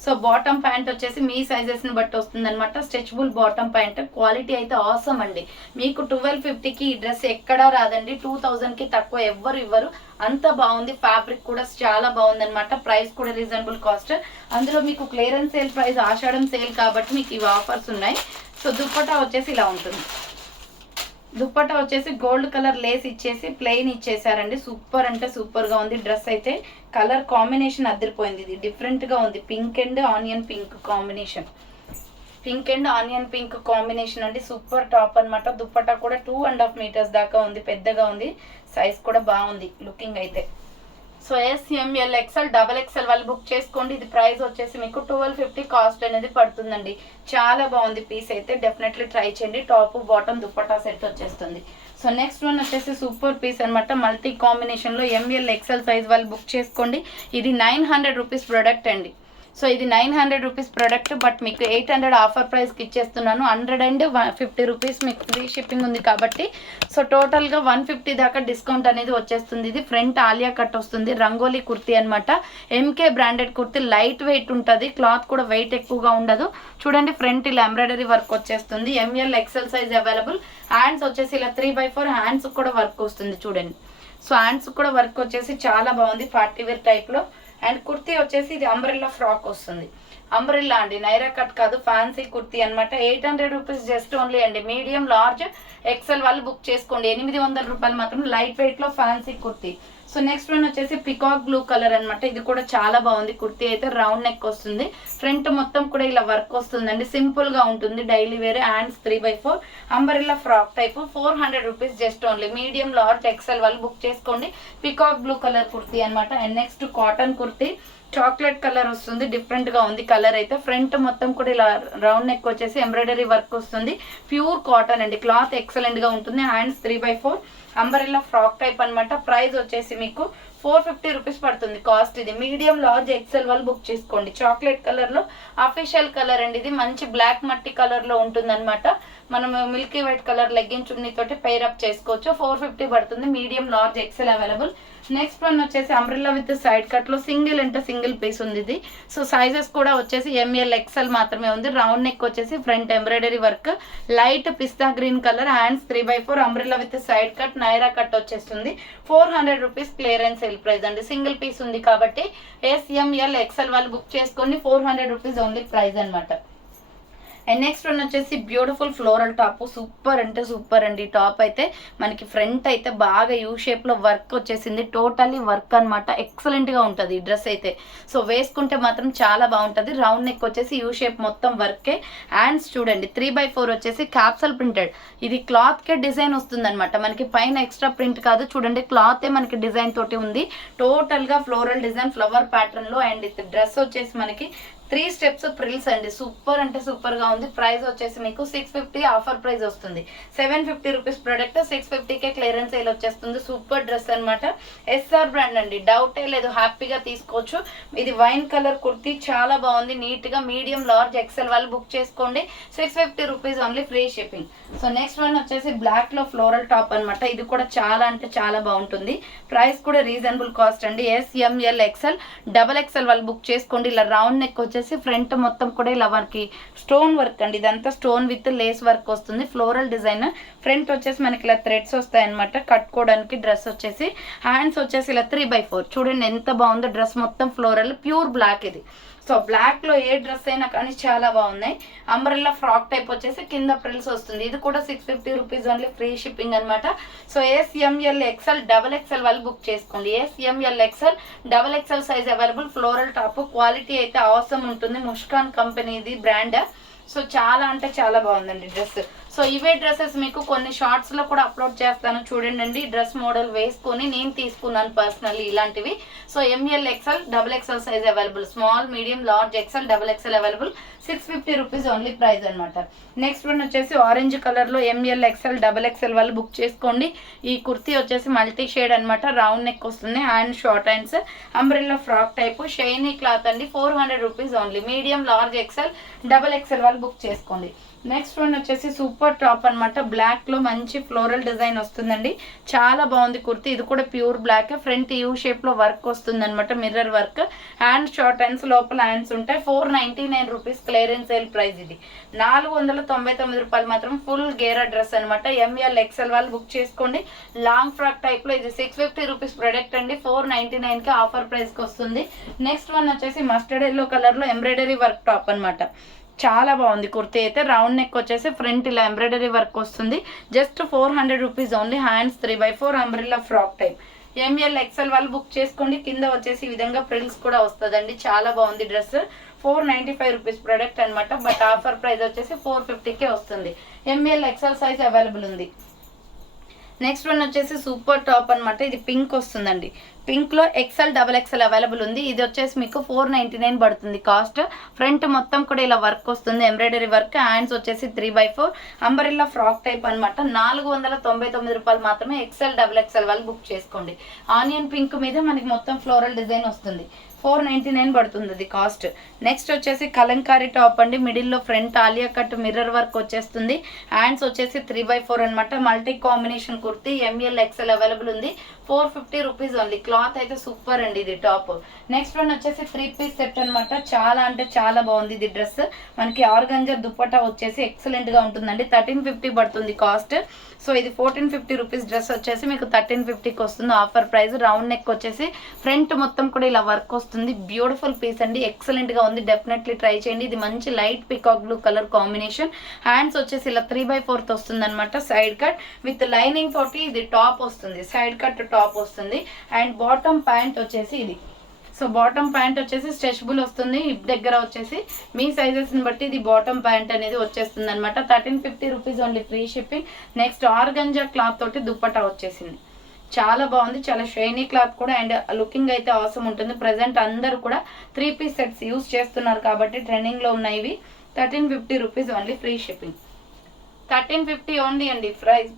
సో బాటమ్ ప్యాంట్ వచ్చేసి మీ సైజెస్ని బట్టి వస్తుంది అనమాట. స్ట్రెచబుల్ బాటమ్ ప్యాంట్, క్వాలిటీ అయితే ఆసమ్ అండి. మీకు 1250కి ఈ డ్రెస్ ఎక్కడా రాదండి. 2000కి తక్కువ ఎవ్వరు ఇవ్వరు, అంత బాగుంది. ఫ్యాబ్రిక్ కూడా చాలా బాగుంది అనమాట. ప్రైస్ కూడా రీజనబుల్ కాస్ట్. అందులో మీకు క్లియరెన్స్ సేల్ ప్రైస్, ఆషాఢం సేల్ కాబట్టి మీకు ఇవి ఆఫర్స్ ఉన్నాయి. సో దుప్పటా వచ్చేసి ఇలా ఉంటుంది. దుప్పటా వచ్చేసి గోల్డ్ కలర్ లేస్ ఇచ్చేసి ప్లెయిన్ ఇచ్చేసారండి. సూపర్ అంటే సూపర్ గా ఉంది డ్రెస్ అయితే. కలర్ కాంబినేషన్ అదిరిపోయింది. ఇది డిఫరెంట్ గా ఉంది. Pink and onion pink combination, pink and onion pink combination అండి. సూపర్ టాప్ అనమాట. దుప్పటా కూడా 2.5 మీటర్స్ దాకా ఉంది, పెద్దగా ఉంది. సైజ్ కూడా బాగుంది లుకింగ్ అయితే. సో SML XL XXL వాళ్ళు బుక్ చేసుకోండి. ఇది ప్రైస్ వచ్చేసి మీకు 1250 కాస్ట్ అనేది పడుతుందండి. చాలా బాగుంది పీస్ అయితే, డెఫినెట్లీ ట్రై చేయండి. టాప్ బాటమ్ దుప్పటా సెట్ వచ్చేస్తుంది. సో నెక్స్ట్ వన్ వచ్చేసి సూపర్ పీస్ అనమాట. మల్టీ కాంబినేషన్లో ML XL సైజ్ వాళ్ళు బుక్ చేసుకోండి. ఇది 900 రూపీస్ ప్రోడక్ట్ అండి. సో ఇది 900 రూపీస్ ప్రోడక్ట్, బట్ మీకు 800 ఆఫర్ ప్రైస్కి ఇచ్చేస్తున్నాను. 150 రూపీస్ మీకు ఫ్రీ షిప్పింగ్ ఉంది కాబట్టి సో టోటల్గా 150 దాకా డిస్కౌంట్ అనేది వచ్చేస్తుంది. ఇది ఫ్రంట్ ఆలియా కట్ వస్తుంది, రంగోలీ కుర్తీ అనమాట. MK branded kurti, light weight ఉంటుంది. క్లాత్ కూడా వెయిట్ ఎక్కువగా ఉండదు. చూడండి ఫ్రంట్ ఇలా ఎంబ్రాయిడరీ వర్క్ వచ్చేస్తుంది. ML XL size available. Hands వచ్చేసి ఇలా 3/4 హ్యాండ్స్ కూడా వర్క్ వస్తుంది చూడండి. సో హ్యాండ్స్ కూడా వర్క్ వచ్చేసి చాలా బాగుంది, పార్టీ వేర్ టైప్లో. అండ్ కుర్తీ వచ్చేసి ఇది అంబ్రెల్లా ఫ్రాక్ వస్తుంది. అంబ్రెల్లా అండి, నైరా కట్ కాదు, ఫ్యాన్సీ కుర్తీ అనమాట. 800 రూపీస్ జస్ట్ ఓన్లీ అండి. మీడియం, లార్జ్, ఎక్సెల్ వాళ్ళు బుక్ చేసుకోండి. 800 రూపాయలు మాత్రం. లైట్ వెయిట్ లో fancy kurti. So next one వచ్చేసి పికాక్ బ్లూ కలర్ అనమాట. ఇది కూడా చాలా బాగుంది. కుర్తీ అయితే రౌండ్ నెక్ వస్తుంది. ఫ్రంట్ మొత్తం కూడా ఇలా వర్క్ వస్తుందండి. సింపుల్ గా ఉంటుంది, daily wear. Hands 3/4 umbrella frock type. 400 rupees just only. Medium, large, XL వాళ్ళు బుక్ చేసుకోండి. పికాక్ బ్లూ కలర్ కుర్తీ అనమాట. And next cotton kurti, chocolate colour వస్తుంది. డిఫరెంట్ గా ఉంది కలర్ అయితే. ఫ్రంట్ మొత్తం కూడా ఇలా రౌండ్ నెక్ వచ్చేసి ఎంబ్రాయిడరీ వర్క్ వస్తుంది. ప్యూర్ కాటన్ అండి. క్లాత్ ఎక్సలెంట్ గా ఉంటుంది. హ్యాండ్స్ 3/4 అంబరెల్లా ఫ్రాక్ టైప్ అనమాట. ప్రైస్ వచ్చేసి మీకు 450 రూపీస్ పడుతుంది కాస్ట్. ఇది మీడియం, లార్జ్, ఎక్సెల్ వాళ్ళు బుక్ చేసుకోండి. చాక్లెట్ కలర్ లో అఫీషియల్ కలర్ అండి. ఇది మంచి బ్లాక్ మట్టి కలర్ లో ఉంటుంది అనమాట. మనం milky white colour legging chunni తోటి పైర్ అప్ చేసుకోవచ్చు. 450 పడుతుంది. Medium, large, XL available. Next one వచ్చేసి అంబ్రెల్లా విత్ సైడ్ కట్ లో సింగిల్ అంటే సింగిల్ పీస్ ఉంది ఇది. సో సైజెస్ కూడా వచ్చేసి ML XL మాత్రమే ఉంది. రౌండ్ నెక్ వచ్చేసి front embroidery work, light pista green colour, hands 3/4 umbrella with side cut, Naira cut వచ్చేస్తుంది. 400 రూపీస్ క్లియరెన్స్ సేల్ ప్రైస్ అండి. సింగిల్ పీస్ ఉంది కాబట్టి SML XL వాళ్ళు బుక్ చేసుకొని 400 రూపీస్ ఓన్లీ ప్రైస్ అనమాట. అండ్ నెక్స్ట్ వన్ వచ్చేసి బ్యూటిఫుల్ ఫ్లోరల్ టాప్. సూపర్ అంటే super అండి. టాప్ అయితే మనకి ఫ్రంట్ అయితే బాగా యూ షేప్ లో వర్క్ వచ్చేసింది. టోటల్లీ వర్క్ అనమాట. ఎక్సలెంట్ గా ఉంటుంది ఈ డ్రెస్ అయితే. సో వేసుకుంటే మాత్రం చాలా బాగుంటుంది. రౌండ్ నెక్ వచ్చేసి యూ షేప్ మొత్తం వర్కే. హ్యాండ్స్ చూడండి 3/4 వచ్చేసి క్యాప్సల్ ప్రింటెడ్. ఇది క్లాత్ కే డిజైన్ వస్తుంది అనమాట. మనకి పైన ఎక్స్ట్రా ప్రింట్ కాదు. చూడండి క్లాత్ మనకి డిజైన్ తోటి ఉంది. టోటల్ గా ఫ్లోరల్ డిజైన్, ఫ్లవర్ ప్యాటర్న్ లో. అండ్ డ్రెస్ వచ్చేసి మనకి 3 స్టెప్స్ ప్రిల్స్ అండి. సూపర్ అంటే సూపర్ గా ఉంది. ప్రైస్ వచ్చేసి మీకు 650 ఆఫర్ ప్రైస్ వస్తుంది. 750 రూపీస్ ప్రొడక్ట్ 650కే క్లియరెన్స్ సేల్ వచ్చేస్తుంది. సూపర్ డ్రెస్ అనమాట. SR బ్రాండ్ అండి, డౌటే లేదు, హ్యాపీగా తీసుకోవచ్చు. ఇది వైన్ కలర్ కుర్తీ చాలా బాగుంది. నీట్ గా మీడియం, లార్జ్, ఎక్సెల్ వాళ్ళు బుక్ చేసుకోండి. 650 rupees only, free shipping. So next one వచ్చేసి బ్లాక్ లో ఫ్లోరల్ టాప్ అనమాట. ఇది కూడా చాలా అంటే చాలా బాగుంటుంది. ప్రైస్ కూడా రీజనబుల్ కాస్ట్ అండి. SML XL XXL వాళ్ళు బుక్ చేసుకోండి. ఇలా రౌండ్ నెక్ వచ్చేసి ఫ్రంట్ మొత్తం కూడా ఇలా మనకి స్టోన్ వర్క్ అండి. ఇదంతా స్టోన్ విత్ లేస్ వర్క్ వస్తుంది. Floral design. ఫ్రంట్ వచ్చేసి మనకి ఇలా థ్రెడ్స్ వస్తాయి అనమాట కట్టుకోవడానికి. డ్రెస్ వచ్చేసి హ్యాండ్స్ వచ్చేసి ఇలా 3/4. చూడండి ఎంత బాగుందో డ్రెస్. మొత్తం ఫ్లోరల్, ప్యూర్ బ్లాక్ ఇది. సో బ్లాక్ లో ఏ డ్రెస్ అయినా కానీ చాలా బాగున్నాయి. అంబ్రెల్లా ఫ్రాక్ టైప్ వచ్చేసి కింద ప్రిల్స్ వస్తుంది. ఇది కూడా 650 రూపీస్ ఓన్లీ, ఫ్రీ షిప్పింగ్ అనమాట. సో SML XL XXL వాళ్ళు బుక్ చేసుకోండి. SML XL XXL size available. Floral top, quality అయితే అవసరం ఉంటుంది. ముష్కాన్ కంపెనీది బ్రాండ్. సో చాలా అంటే చాలా బాగుందండి డ్రెస్. సో ఇవే డ్రెస్సెస్ మీకు కొన్ని షార్ట్స్ లో కూడా అప్లోడ్ చేస్తాను చూడండి. డ్రెస్ మోడల్ వేసుకొని నేను తీసుకున్నాను పర్సనల్లీ ఇలాంటివి. So ML XL XXL size available. Small, medium, large, XL XXL available. 650 rupees only price అనమాట. నెక్స్ట్ వన్ వచ్చేసి ఆరెంజ్ కలర్ లో ML XL XXL వాళ్ళు బుక్ చేసుకోండి. ఈ కుర్తీ వచ్చేసి మల్టీ షేడ్ అనమాట. రౌండ్ నెక్ వస్తుంది. Hand short hands, umbrella frock type, shiny cloth అండి. 400 rupees only. Medium, large, XL XXL వాళ్ళు బుక్ చేసుకోండి. నెక్స్ట్ వన్ వచ్చేసి సూపర్ టాప్ అనమాట, బ్లాక్ లో మంచి ఫ్లోరల్ డిజైన్ వస్తుందండి. చాలా బాగుంది కుర్తి. ఇది కూడా pure black, front U shape లో వర్క్ వస్తుంది అనమాట, mirror work. Hand short hands, లోపల హ్యాండ్స్ ఉంటాయి. 499 రూపీస్ క్లియరెన్స్ సేల్ ప్రైస్. ఇది 499 రూపాయలు మాత్రం. ఫుల్ గేరా డ్రెస్ అనమాట. ఎంఎల్ ఎక్స్ఎల్ వాళ్ళు బుక్ చేసుకోండి. లాంగ్ ఫ్రాక్ టైప్ లో. ఇది 650 రూపీస్ ప్రొడక్ట్ అండి. 499 కి ఆఫర్ ప్రైస్ కి వస్తుంది. నెక్స్ట్ వన్ వచ్చేసి మస్టర్డ్ ఎల్లో కలర్ లో ఎంబ్రాయిడరీ వర్క్ టాప్ అనమాట. చాలా బాగుంది కుర్తీ అయితే. రౌండ్ నెక్ వచ్చేసి ఫ్రంట్ ఇలా ఎంబ్రాయిడరీ వర్క్ వస్తుంది. Just 400 rupees only. Hands 3/4 umbrella frock type. ML XL వాళ్ళు బుక్ చేసుకోండి. కింద వచ్చేసి ఈ విధంగా ప్రిల్స్ కూడా వస్తుందండి. చాలా బాగుంది డ్రెస్. 495 రూపీస్ ప్రొడక్ట్ అనమాట. బట్ ఆఫర్ ప్రైస్ వచ్చేసి 450కే వస్తుంది. ఎంఎల్ ఎక్స్ఎల్ సైజ్ అవైలబుల్ ఉంది. నెక్స్ట్ వన్ వచ్చేసి సూపర్ టాప్ అనమాట. ఇది పింక్ వస్తుందండి. పింక్ లో ఎక్స్ఎల్ డబల్ ఎక్స్ఎల్ అవైలబుల్ ఉంది. ఇది వచ్చేసి మీకు 499 పడుతుంది కాస్ట్. ఫ్రంట్ మొత్తం కూడా ఇలా వర్క్ వస్తుంది, ఎంబ్రాయిడరీ వర్క్. హ్యాండ్స్ వచ్చేసి 3/4 అంబరెల్లా ఫ్రాక్ టైప్ అనమాట. 499 రూపాయలు మాత్రమే. ఎక్స్ఎల్ డబల్ ఎక్స్ఎల్ వాళ్ళు బుక్ చేసుకోండి. ఆనియన్ పింక్ మీద మనకి మొత్తం ఫ్లోరల్ డిజైన్ వస్తుంది. 499 పడుతుంది అది కాస్ట్. నెక్స్ట్ వచ్చేసి కలంకారీ టాప్ అండి. మిడిల్లో front Alia cut mirror work వచ్చేస్తుంది. హ్యాండ్స్ వచ్చేసి 3/4 అనమాట. Multi combination kurti. M L XL available ఉంది. 450 రూపీస్ ఓన్లీ. క్లాత్ అయితే సూపర్ అండి ఇది టాప్. నెక్స్ట్ వన్ వచ్చేసి 3 పీస్ సెట్ అనమాట. చాలా అంటే చాలా బాగుంది ఇది డ్రెస్. మనకి ఆర్గంజా దుపట్టా వచ్చేసి ఎక్సలెంట్ గా ఉంటుందండి. 1350 పడుతుంది కాస్ట్. సో ఇది 1450 రూపీస్ డ్రెస్ వచ్చేసి మీకు 1350కి వస్తుంది ఆఫర్ ప్రైస్. రౌండ్ నెక్ వచ్చేసి ఫ్రంట్ మొత్తం కూడా ఇలా వర్క్ వస్తుంది. బ్యూటిఫుల్ పీస్ అండి. ఎక్సలెంట్ గా ఉంది. డెఫినెట్లీ ట్రై చేయండి. ఇది మంచి light peacock blue colour combination. Hands వచ్చేసి ఇలా 3/4 వస్తుంది అనమాట. సైడ్ కట్ విత్ లైనింగ్ తోటి ఇది టాప్ వస్తుంది. సైడ్ కట్ టాప్ వస్తుంది. అండ్ బాటమ్ ప్యాంట్ వచ్చేసి ఇది. సో బాటమ్ ప్యాంట్ వచ్చేసి స్ట్రెచబుల్ వస్తుంది. హిప్ దగ్గర వచ్చేసి మీ సైజెస్ ని బట్టి ఇది బాటమ్ ప్యాంట్ అనేది వచ్చేస్తుంది అనమాట. 1350 rupees only. Free shipping. Next organza cloth తోటి దుప్పటా వచ్చేసింది. చాలా బాగుంది. చాలా షైనీ క్లాత్ కూడా. అండ్ లుకింగ్ అయితే అవసరం ఉంటుంది. ప్రెసెంట్ అందరూ కూడా 3 పీస్ సెట్స్ యూజ్ చేస్తున్నారు కాబట్టి ట్రెండింగ్ లో ఉన్నాయి ఇవి. 1350 rupees only. Free shipping. 1350 only అండి.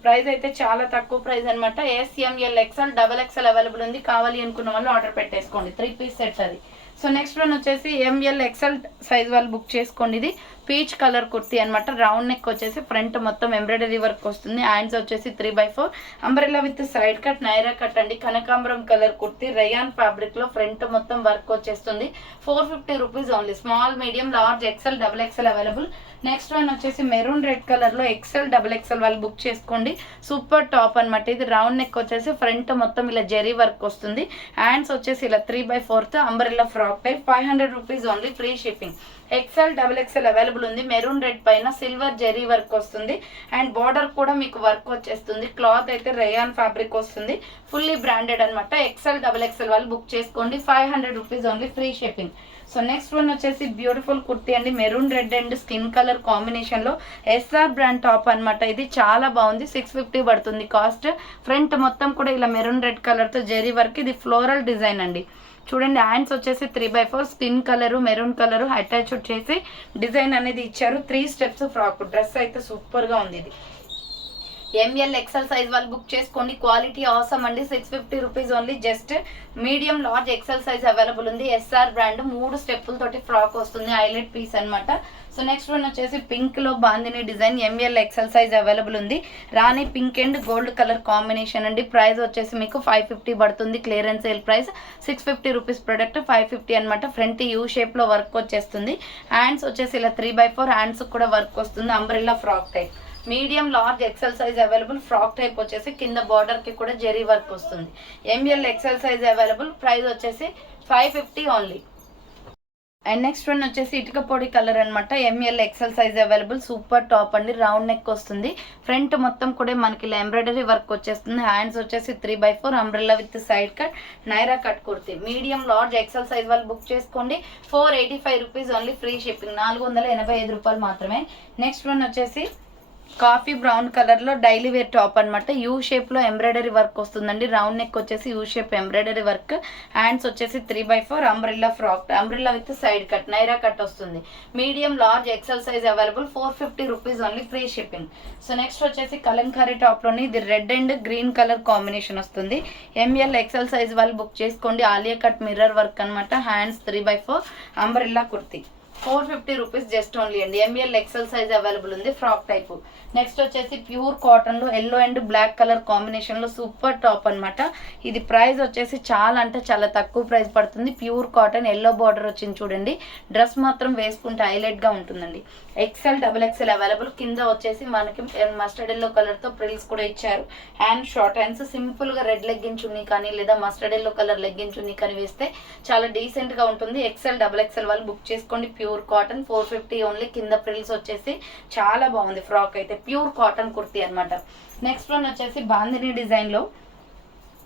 ప్రైస్ అయితే చాలా తక్కువ ప్రైస్ అనమాట. S M L XL double XL available ఉంది. కావాలి అనుకున్న వాళ్ళు ఆర్డర్ పెట్టేసుకోండి. 3 పీస్ సెట్ అది. సో నెక్స్ట్ వన్ వచ్చేసి ఎంఎల్ ఎక్స్ఎల్ సైజ్ వాళ్ళు బుక్ చేసుకోండి. ఇది పీచ్ కలర్ కుర్తీ అనమాట. రౌండ్ నెక్ వచ్చేసి ఫ్రంట్ మొత్తం ఎంబ్రాయిడరీ వర్క్ వస్తుంది. హ్యాండ్స్ వచ్చేసి 3/4 umbrella with side cut Naira cut అండి. కనకాంబరం కలర్ కుర్తీ. రయాన్ ఫ్యాబ్రిక్ లో ఫ్రంట్ మొత్తం వర్క్ వచ్చేస్తుంది. 450 rupees only. Small medium large XL double XL available. Next one వచ్చేసి మెరూన్ రెడ్ కలర్ లో ఎక్స్ఎల్ డబుల్ ఎక్స్ఎల్ వాళ్ళు బుక్ చేసుకోండి. సూపర్ టాప్ అనమాట. ఇది రౌండ్ నెక్ వచ్చేసి ఫ్రంట్ మొత్తం ఇలా జెరీ వర్క్ వస్తుంది. హ్యాండ్స్ వచ్చేసి ఇలా 3/4 umbrella frock type. 500 rupees only. Free shipping. XL double XL available ఉంది. మెరూన్ రెడ్ పైన సిల్వర్ జెరీ వర్క్ వస్తుంది. అండ్ బార్డర్ కూడా మీకు వర్క్ వచ్చేస్తుంది. క్లాత్ అయితే రేయాన్ ఫ్యాబ్రిక్ వస్తుంది. ఫుల్లీ బ్రాండెడ్ అనమాట. ఎక్స్ఎల్ డబుల్ ఎక్స్ఎల్ వాళ్ళు బుక్ చేసుకోండి. 500 rupees only. Free shipping. So next one వచ్చేసి బ్యూటిఫుల్ కుర్తీ అండి. Maroon red and skin colour combination లో ఎస్ఆర్ బ్రాండ్ టాప్ అనమాట. ఇది చాలా బాగుంది. 650 పడుతుంది కాస్ట్. ఫ్రంట్ మొత్తం కూడా ఇలా మెరూన్ రెడ్ కలర్ తో జెరీ వర్క్. ఇది ఫ్లోరల్ డిజైన్ అండి. చూడండి హ్యాండ్స్ వచ్చేసి 3/4 skin colour maroon colour attach చేసి డిజైన్ అనేది ఇచ్చారు. 3 స్టెప్స్ ఫ్రాక్. డ్రెస్ అయితే సూపర్ గా ఉంది. ఇది ఎంఎల్ ఎక్స్ఎల్ సైజ్ వాళ్ళు బుక్ చేసుకోండి. క్వాలిటీ అవసరం అండి. 650 rupees only. Just medium large XL size available ఉంది. ఎస్ఆర్ బ్రాండ్ 3 స్టెప్పులతోటి ఫ్రాక్ వస్తుంది. హైలైట్ పీస్ అనమాట. సో నెక్స్ట్ వన్ వచ్చేసి పింక్ లో bandhani design. ML XL size available ఉంది. Rani pink and gold colour combination అండి. ప్రైస్ వచ్చేసి మీకు 550 పడుతుంది. Clearance sale price 650 rupees product. 550 అనమాట. ఫ్రంట్ యూ షేప్ లో వర్క్ వచ్చేస్తుంది. హ్యాండ్స్ వచ్చేసి ఇలా 3/4 హ్యాండ్స్ కూడా వర్క్ వస్తుంది. Umbrella frock type. Medium large XL size available. Frock type వచ్చేసి కింద బార్డర్ కి కూడా జెరీ వర్క్ వస్తుంది. M L XL size available. Price వచ్చేసి 550 ఓన్లీ. అండ్ నెక్స్ట్ వన్ వచ్చేసి ఇటుక పొడి కలర్ అనమాట. ML XL size available. Super top అండి. రౌండ్ నెక్ వస్తుంది. ఫ్రంట్ మొత్తం కూడా మనకి ఇలా ఎంబ్రాయిడరీ వర్క్ వచ్చేస్తుంది. హ్యాండ్స్ వచ్చేసి 3/4 umbrella with side cut Naira cut kurti. Medium large XL size వాళ్ళు బుక్ చేసుకోండి. 485 రూపీస్ ఓన్లీ. Free shipping. 485 రూపాయలు మాత్రమే. నెక్స్ట్ వన్ వచ్చేసి కాఫీ బ్రౌన్ కలర్ లో డైలీ వేర్ టాప్ అనమాట. యూ షేప్ లో ఎంబ్రాయిడరీ వర్క్ వస్తుందండి. రౌండ్ నెక్ వచ్చేసి U shape embroidery work. Hands వచ్చేసి 3/4 umbrella frock. Umbrella with side cut Naira cut వస్తుంది. Medium large XL size available. 450 rupees only. Free shipping. So next వచ్చేసి Kalamkari top లోని ఇది red and green colour combination వస్తుంది. M L XL size వాళ్ళు book చేసుకోండి. Alia cut mirror work అనమాట. Hands 3/4 umbrella kurti. 450 rupees just only అండి. ML XL size available ఉంది, frock type. Next వచ్చేసి ప్యూర్ కాటన్లో ఎల్లో అండ్ బ్లాక్ కలర్ కాంబినేషన్లో సూపర్ టాప్ అనమాట. ఇది ప్రైస్ వచ్చేసి చాలా అంటే చాలా తక్కువ ప్రైస్ పడుతుంది. ప్యూర్ కాటన్ ఎల్లో బార్డర్ వచ్చింది చూడండి. డ్రెస్ మాత్రం వేసుకుంటే హైలైట్గా ఉంటుందండి. XL double XL available. కింద వచ్చేసి మనకి మస్టర్డ్ ఎల్లో కలర్తో ప్రిల్స్ కూడా ఇచ్చారు. హ్యాండ్ షార్ట్ హ్యాండ్స్, సింపుల్గా రెడ్ లెగ్గిన్ చున్నీ కానీ లేదా mustard yellow colour legging chunni కానీ వేస్తే చాలా డీసెంట్గా ఉంటుంది. ఎక్సెల్ డబుల్ ఎక్సెల్ వాళ్ళు బుక్ చేసుకోండి. Pure cotton 450 only. కింద ప్రిల్స్ వచ్చేసి చాలా బాగుంది. ఫ్రాక్ అయితే ప్యూర్ కాటన్ కుర్తీ అనమాట. నెక్స్ట్ వన్ వచ్చేసి బాందిని డిజైన్లో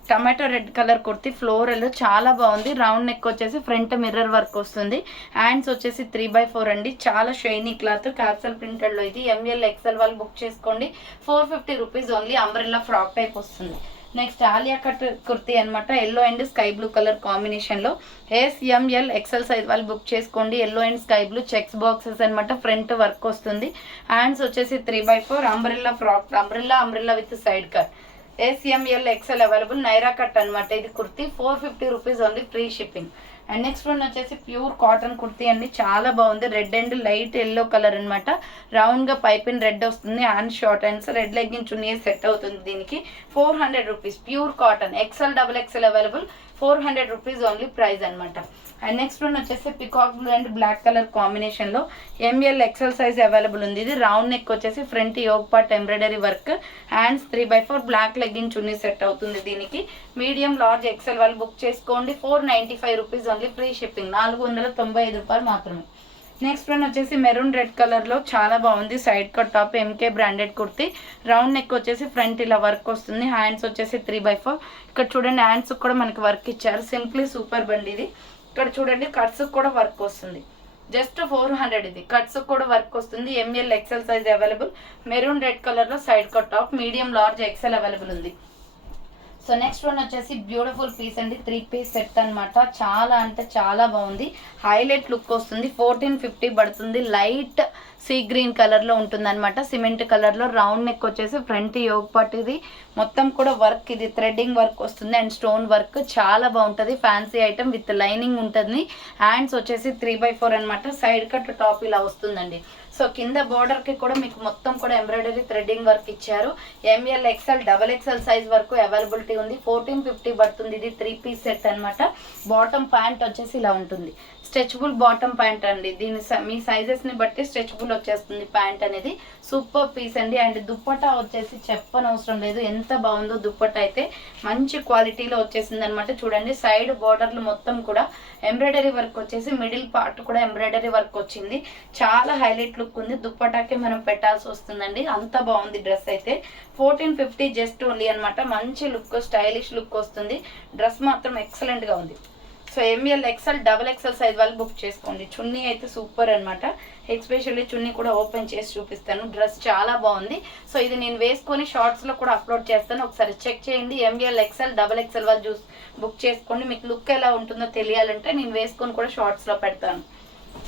tomato red colour kurti, floral చాలా బాగుంది. రౌండ్ నెక్ వచ్చేసి ఫ్రంట్ మిర్రర్ వర్క్ వస్తుంది. హ్యాండ్స్ వచ్చేసి 3x4 అండి. చాలా షైనీ క్లాత్, క్యాప్సల్ ప్రింటెడ్లో. ఇది ఎంఎల్ ఎక్సెల్ వాళ్ళు బుక్ చేసుకోండి. 450 rupees only. Umbrella frock type వస్తుంది. నెక్స్ట్ ఆలియా కట్ కుర్తీ అనమాట. Yellow and sky blue colour కాంబినేషన్లో. ఎస్ఎంఎల్ ఎక్సెల్ సైజ్ వాళ్ళు బుక్ చేసుకోండి. Yellow and sky blue checks boxes అనమాట. ఫ్రంట్ వర్క్ వస్తుంది. హ్యాండ్స్ వచ్చేసి 3x4. Umbrella frock, umbrella with side cut. SML XL available. Naira cut అనమాట ఇది kurti. 450 rupees only, free shipping. And next one వచ్చేసి pure cotton kurti అండి. చాలా బాగుంది. Red and light yellow colour అనమాట. రౌండ్గా పైపిన్ రెడ్ వస్తుంది. Hand short hands, red legging chunni set అవుతుంది దీనికి. 400 rupees. Pure cotton XL double XL available. 400 rupees only price అనమాట. అండ్ నెక్స్ట్ వన్ వచ్చేసి peacock blue and black colour కాంబినేషన్లో M L XL size available ఉంది. ఇది రౌండ్ నెక్ వచ్చేసి front yoke part embroidery work. Hands 3x4 black legging chunni set అవుతుంది దీనికి. Medium large XL వాళ్ళు book చేసుకోండి. 495 రూపీస్ ఓన్లీ, ఫ్రీ షిప్పింగ్. 495 రూపాయలు మాత్రమే. నెక్స్ట్ వన్ వచ్చేసి మెరూన్ రెడ్ కలర్లో చాలా బాగుంది. Side cut top, MK branded kurti. Round neck వచ్చేసి ఫ్రంట్ ఇలా వర్క్ వస్తుంది. హ్యాండ్స్ వచ్చేసి 3x4. ఇక్కడ చూడండి హ్యాండ్స్ కూడా మనకి వర్క్ ఇచ్చారు. సింప్లీ సూపర్ బండి ఇది. ఇక్కడ చూడండి కట్స్ కూడా వర్క్ వస్తుంది. జస్ట్ 400 ఇది. కట్స్ కూడా వర్క్ వస్తుంది. M L XL size available. Maroon red కలర్లో side cut top. Medium large XL available ఉంది. సో నెక్స్ట్ వన్ వచ్చేసి బ్యూటిఫుల్ పీస్ అండి. 3 పీస్ సెట్ అనమాట. చాలా అంటే చాలా బాగుంది. హైలైట్ లుక్ వస్తుంది. 1450 పడుతుంది. లైట్ సీ గ్రీన్ కలర్లో ఉంటుంది అనమాట. సిమెంట్ కలర్లో. రౌండ్ నెక్ వచ్చేసి ఫ్రంట్ యోగ్ పార్ట్. ఇది మొత్తం కూడా వర్క్, ఇది థ్రెడ్డింగ్ వర్క్ వస్తుంది అండ్ స్టోన్ వర్క్. చాలా బాగుంటుంది. ఫ్యాన్సీ ఐటమ్ విత్ లైనింగ్ ఉంటుంది. హ్యాండ్స్ వచ్చేసి 3x4 అనమాట. సైడ్ కట్ టాప్ ఇలా వస్తుందండి. సో కింద బోర్డర్కి కూడా మీకు మొత్తం కూడా ఎంబ్రాయిడరీ థ్రెడ్డింగ్ వర్క్ ఇచ్చారు. ML XL double XL size వరకు అవైలబిలిటీ ఉంది. 1450 పడుతుంది. ఇది 3 పీస్ సెట్ అనమాట. బాటమ్ ప్యాంట్ వచ్చేసి ఇలా ఉంటుంది. స్ట్రెచబుల్ బాటమ్ ప్యాంట్ అండి. దీని మీ సైజెస్ని బట్టి స్ట్రెచబుల్ వచ్చేస్తుంది ప్యాంట్ అనేది. సూపర్ పీస్ అండి. అండ్ దుప్పటా వచ్చేసి చెప్పనవసరం లేదు, ఎంత బాగుందో దుప్పటా అయితే. మంచి క్వాలిటీలో వచ్చేసింది అనమాట. చూడండి సైడ్ బోర్డర్లు మొత్తం కూడా ఎంబ్రాయిడరీ వర్క్ వచ్చేసి మిడిల్ పార్ట్ కూడా ఎంబ్రాయిడరీ వర్క్ వచ్చింది. చాలా హైలైట్ లుక్ ఉంది. దుప్పటాకి మనం పెట్టాల్సి వస్తుందండి, అంత బాగుంది డ్రెస్ అయితే. 1450 జస్ట్ ఓన్లీ అనమాట. మంచి లుక్, స్టైలిష్ లుక్ వస్తుంది. డ్రెస్ మాత్రం ఎక్సలెంట్గా ఉంది. So ML XL double XL size వాళ్ళు బుక్ చేసుకోండి. చున్నీ అయితే సూపర్ అనమాట. ఎస్పెషల్లీ చున్నీ కూడా ఓపెన్ చేసి చూపిస్తాను. డ్రెస్ చాలా బాగుంది. సో ఇది నేను వేసుకొని షార్ట్స్లో కూడా అప్లోడ్ చేస్తాను, ఒకసారి చెక్ చేయండి. ఎంఎల్ ఎక్సెల్ డబల్ ఎక్సెల్ వాళ్ళు బుక్ చేసుకోండి. మీకు లుక్ ఎలా ఉంటుందో తెలియాలంటే నేను వేసుకొని కూడా షార్ట్స్లో పెడతాను.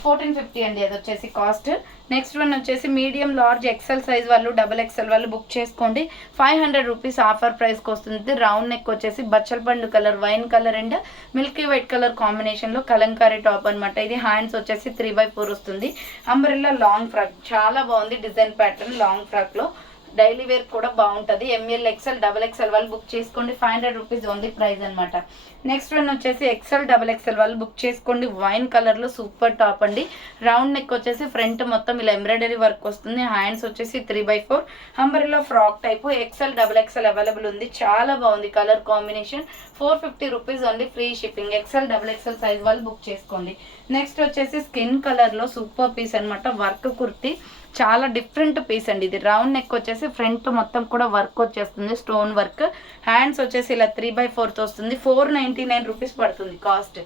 1450 అండి అది వచ్చేసి కాస్ట్. నెక్స్ట్ వన్ వచ్చేసి మీడియం లార్జ్ ఎక్సెల్ సైజ్ వాళ్ళు డబల్ ఎక్సెల్ వాళ్ళు బుక్ చేసుకోండి. 500 రూపీస్ ఆఫర్ ప్రైస్కి వస్తుంది. రౌండ్ నెక్ వచ్చేసి బచ్చల పండు colour, wine colour and Milky white colour కాంబినేషన్లో కలంకారీ టాప్ అనమాట. ఇది హ్యాండ్స్ వచ్చేసి 3x4 వస్తుంది. అంబ్రెల్లా లాంగ్ ఫ్రాక్ చాలా బాగుంది. డిజైన్ ప్యాటర్న్ లాంగ్ ఫ్రాక్లో డైలీ వేర్ కూడా బాగుంటుంది. ఎంఎల్ ఎక్సెల్ డబల్ ఎక్సెల్ వాళ్ళు బుక్ చేసుకోండి. 500 రూపీస్ ఓన్లీ ప్రైస్ అనమాట. నెక్స్ట్ వన్ వచ్చేసి ఎక్సెల్ డబల్ ఎక్సెల్ వాళ్ళు బుక్ చేసుకోండి. వైన్ కలర్లో సూపర్ టాప్ అండి. రౌండ్ నెక్ వచ్చేసి ఫ్రంట్ మొత్తం ఇలా ఎంబ్రాయిడరీ వర్క్ వస్తుంది. హ్యాండ్స్ వచ్చేసి 3x4 umbrella frock type. XL double XL available ఉంది. చాలా బాగుంది colour combination. 450 rupees only, free shipping. XL double XL size వాళ్ళు బుక్ చేసుకోండి. నెక్స్ట్ వచ్చేసి స్కిన్ కలర్లో సూపర్ పీస్ అనమాట. వర్క్ కుర్తీ చాలా డిఫరెంట్ పీస్ అండి. ఇది రౌండ్ నెక్ వచ్చేసి ఫ్రంట్ మొత్తం కూడా వర్క్ వచ్చేస్తుంది, స్టోన్ వర్క్. హ్యాండ్స్ వచ్చేసి ఇలా 3x4 వస్తుంది. 499 రూపీస్ పడుతుంది cost.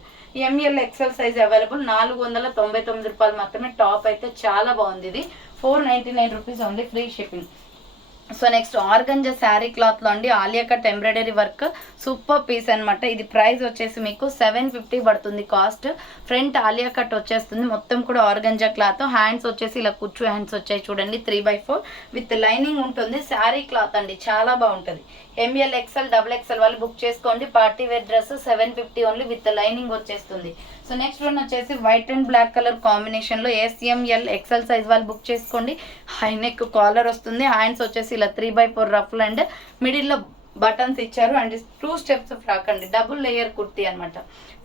ML XL size available. 499 రూపాయలు మాత్రమే. టాప్ అయితే చాలా బాగుంది. ఇది 499 rupees only, free shipping. So next organza sari క్లాత్లో అండి Alia cut embroidery work super piece అనమాట. ఇది ప్రైస్ వచ్చేసి మీకు 750 పడుతుంది కాస్ట్. ఫ్రంట్ ఆలియా కట్ వచ్చేస్తుంది. మొత్తం కూడా ఆర్గంజా క్లాత్. హ్యాండ్స్ వచ్చేసి ఇలా కుచ్చు హ్యాండ్స్ వచ్చాయి చూడండి. 3x4 విత్ లైనింగ్ ఉంటుంది. శారీ క్లాత్ అండి చాలా బాగుంటుంది. ఎంఎల్ ఎక్స్ఎల్ డబుల్ ఎక్స్ఎల్ వాళ్ళు బుక్ చేసుకోండి. Party wear dress 750 only with lining వచ్చేస్తుంది. సో నెక్స్ట్ వన్ వచ్చేసి వైట్ అండ్ బ్లాక్ కలర్ కాంబినేషన్లో ఎస్ఎంఎల్ ఎక్స్ఎల్ సైజ్ వాళ్ళు బుక్ చేసుకోండి. హై నెక్ కాలర్ వస్తుంది. హ్యాండ్స్ వచ్చేసి ఇలా 3/4 రఫుల్ అండ్ మిడిల్లో బటన్స్ ఇచ్చారు అండ్ 2 స్టెప్స్ ఫ్రాక్ అండి. డబుల్ లేయర్ కుర్తీ అనమాట.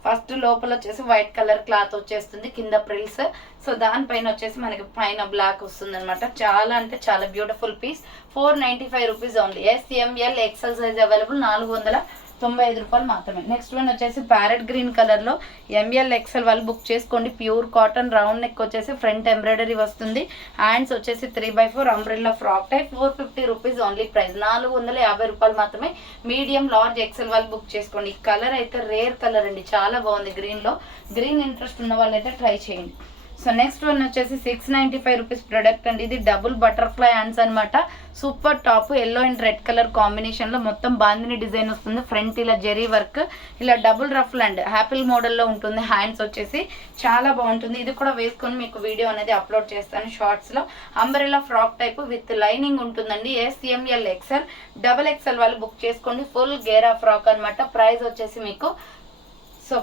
ఫస్ట్ లోపల వచ్చేసి వైట్ కలర్ క్లాత్ వచ్చేస్తుంది, కింద ప్రిల్స్. సో దానిపైన వచ్చేసి మనకి పైన బ్లాక్ వస్తుంది అనమాట. చాలా అంటే చాలా beautiful piece. 495 rupees only. SML XL size available, 495 రూపాయలు మాత్రమే. నెక్స్ట్ వన్ వచ్చేసి ప్యారెట్ గ్రీన్ కలర్లో ఎంఎల్ ఎక్స్ఎల్ వాళ్ళు బుక్ చేసుకోండి. ప్యూర్ కాటన్ రౌండ్ నెక్ వచ్చేసి ఫ్రంట్ ఎంబ్రాయిడరీ వస్తుంది. హ్యాండ్స్ వచ్చేసి 3/4 umbrella frock type. 450 rupees only price, 450 రూపాయలు మాత్రమే. మీడియం లార్జ్ ఎక్స్ఎల్ వాళ్ళు బుక్ చేసుకోండి. ఈ కలర్ అయితే రేర్ కలర్ అండి, చాలా బాగుంది. గ్రీన్లో గ్రీన్ ఇంట్రెస్ట్ ఉన్న వాళ్ళైతే ట్రై చేయండి. సో నెక్స్ట్ వన్ వచ్చేసి 695 రూపీస్ ప్రొడక్ట్ అండి. ఇది డబుల్ బటర్ఫ్లై హ్యాండ్స్ అనమాట. Super top yellow and red colour కాంబినేషన్లో మొత్తం బాందిని డిజైన్ వస్తుంది. ఫ్రంట్ ఇలా జెరీ వర్క్, ఇలా డబుల్ రఫుల్ అండ్ హ్యాపిల్ మోడల్లో ఉంటుంది. హ్యాండ్స్ వచ్చేసి చాలా బాగుంటుంది. ఇది కూడా వేసుకొని మీకు వీడియో అనేది అప్లోడ్ చేస్తాను షార్ట్స్లో. Umbrella frock type with lining ఉంటుందండి. ఎస్ఎంఎల్ ఎక్స్ఎల్ డబుల్ ఎక్స్ఎల్ వాళ్ళు బుక్ చేసుకోండి. ఫుల్ గేరా ఫ్రాక్ అనమాట. ప్రైస్ వచ్చేసి మీకు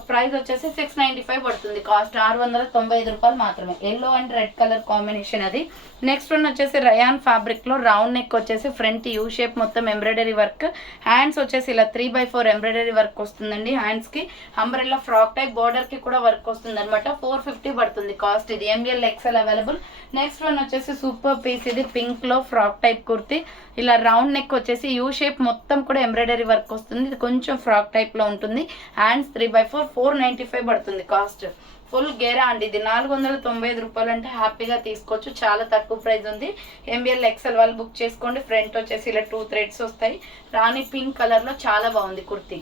ప్రైస్ వచ్చేసి 695 పడుతుంది. కాస్ట్ 695 రూపాయలు మాత్రమే. Yellow and red colour combination అది. నెక్స్ట్ వన్ వచ్చేసి రయాన్ ఫ్యాబ్రిక్లో రౌండ్ నెక్ వచ్చేసి ఫ్రంట్ యూ షేప్ మొత్తం ఎంబ్రాయిడరీ వర్క్. హ్యాండ్స్ వచ్చేసి ఇలా 3/4 ఎంబ్రాయిడరీ వర్క్ వస్తుందండి. హ్యాండ్స్కి అంబ్రెల్లా ఫ్రాక్ టైప్ బోర్డర్కి కూడా వర్క్ వస్తుంది అనమాట. 450 పడుతుంది కాస్ట్. ఇది M L XL available. Next one వచ్చేసి సూపర్ పీస్. ఇది పింక్లో ఫ్రాక్ టైప్ కుర్తీ. ఇలా రౌండ్ నెక్ వచ్చేసి యూ షేప్ మొత్తం కూడా ఎంబ్రాయిడరీ వర్క్ వస్తుంది. ఇది కొంచెం ఫ్రాక్ టైప్లో ఉంటుంది. హ్యాండ్స్ 3/4 495 పడుతుంది కాస్ట్. ఫుల్ గేరా అండి. ఇది 495 రూపాయలు అంటే హ్యాపీగా తీసుకోవచ్చు. చాలా తక్కువ ప్రైస్ ఉంది. ఎంఎల్ ఎక్స్ఎల్ వాళ్ళు బుక్ చేసుకోండి. ఫ్రంట్ వచ్చేసి ఇలా 2 థ్రెడ్స్ వస్తాయి. రాణి పింక్ కలర్లో చాలా బాగుంది కుర్తీ.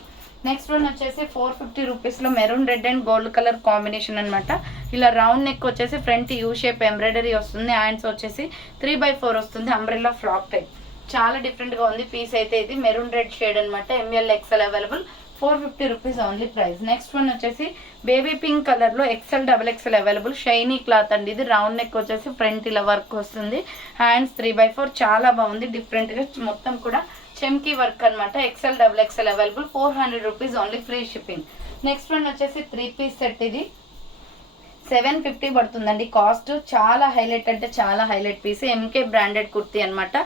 నెక్స్ట్ వన్ వచ్చేసి 450 రూపీస్లో maroon red and gold colour combination అనమాట. ఇలా రౌండ్ నెక్ వచ్చేసి ఫ్రంట్ యూ షేప్ ఎంబ్రాయిడరీ వస్తుంది. హ్యాండ్స్ వచ్చేసి 3/4 వస్తుంది. అంబ్రెల్లా ఫ్రాక్ టైప్ చాలా డిఫరెంట్గా ఉంది పీస్ అయితే. ఇది మెరూన్ రెడ్ షేడ్ అనమాట. M L XL available, 450 rupees only price. Next one వచ్చేసి బేబీ పింక్ కలర్లో XL double XL available. Shiny cloth అండి. ఇది రౌండ్ నెక్ వచ్చేసి ఫ్రంట్ ఇలా వర్క్ వస్తుంది. హ్యాండ్స్ 3/4 చాలా బాగుంది. డిఫరెంట్గా మొత్తం కూడా చెమ్కీ వర్క్ అనమాట. XL double XL available, 400 rupees only, free shipping. Next one వచ్చేసి 3 పీస్ సెట్. ఇది 750 పడుతుందండి కాస్ట్. చాలా హైలైట్ అంటే చాలా highlight piece. M K branded kurti అనమాట.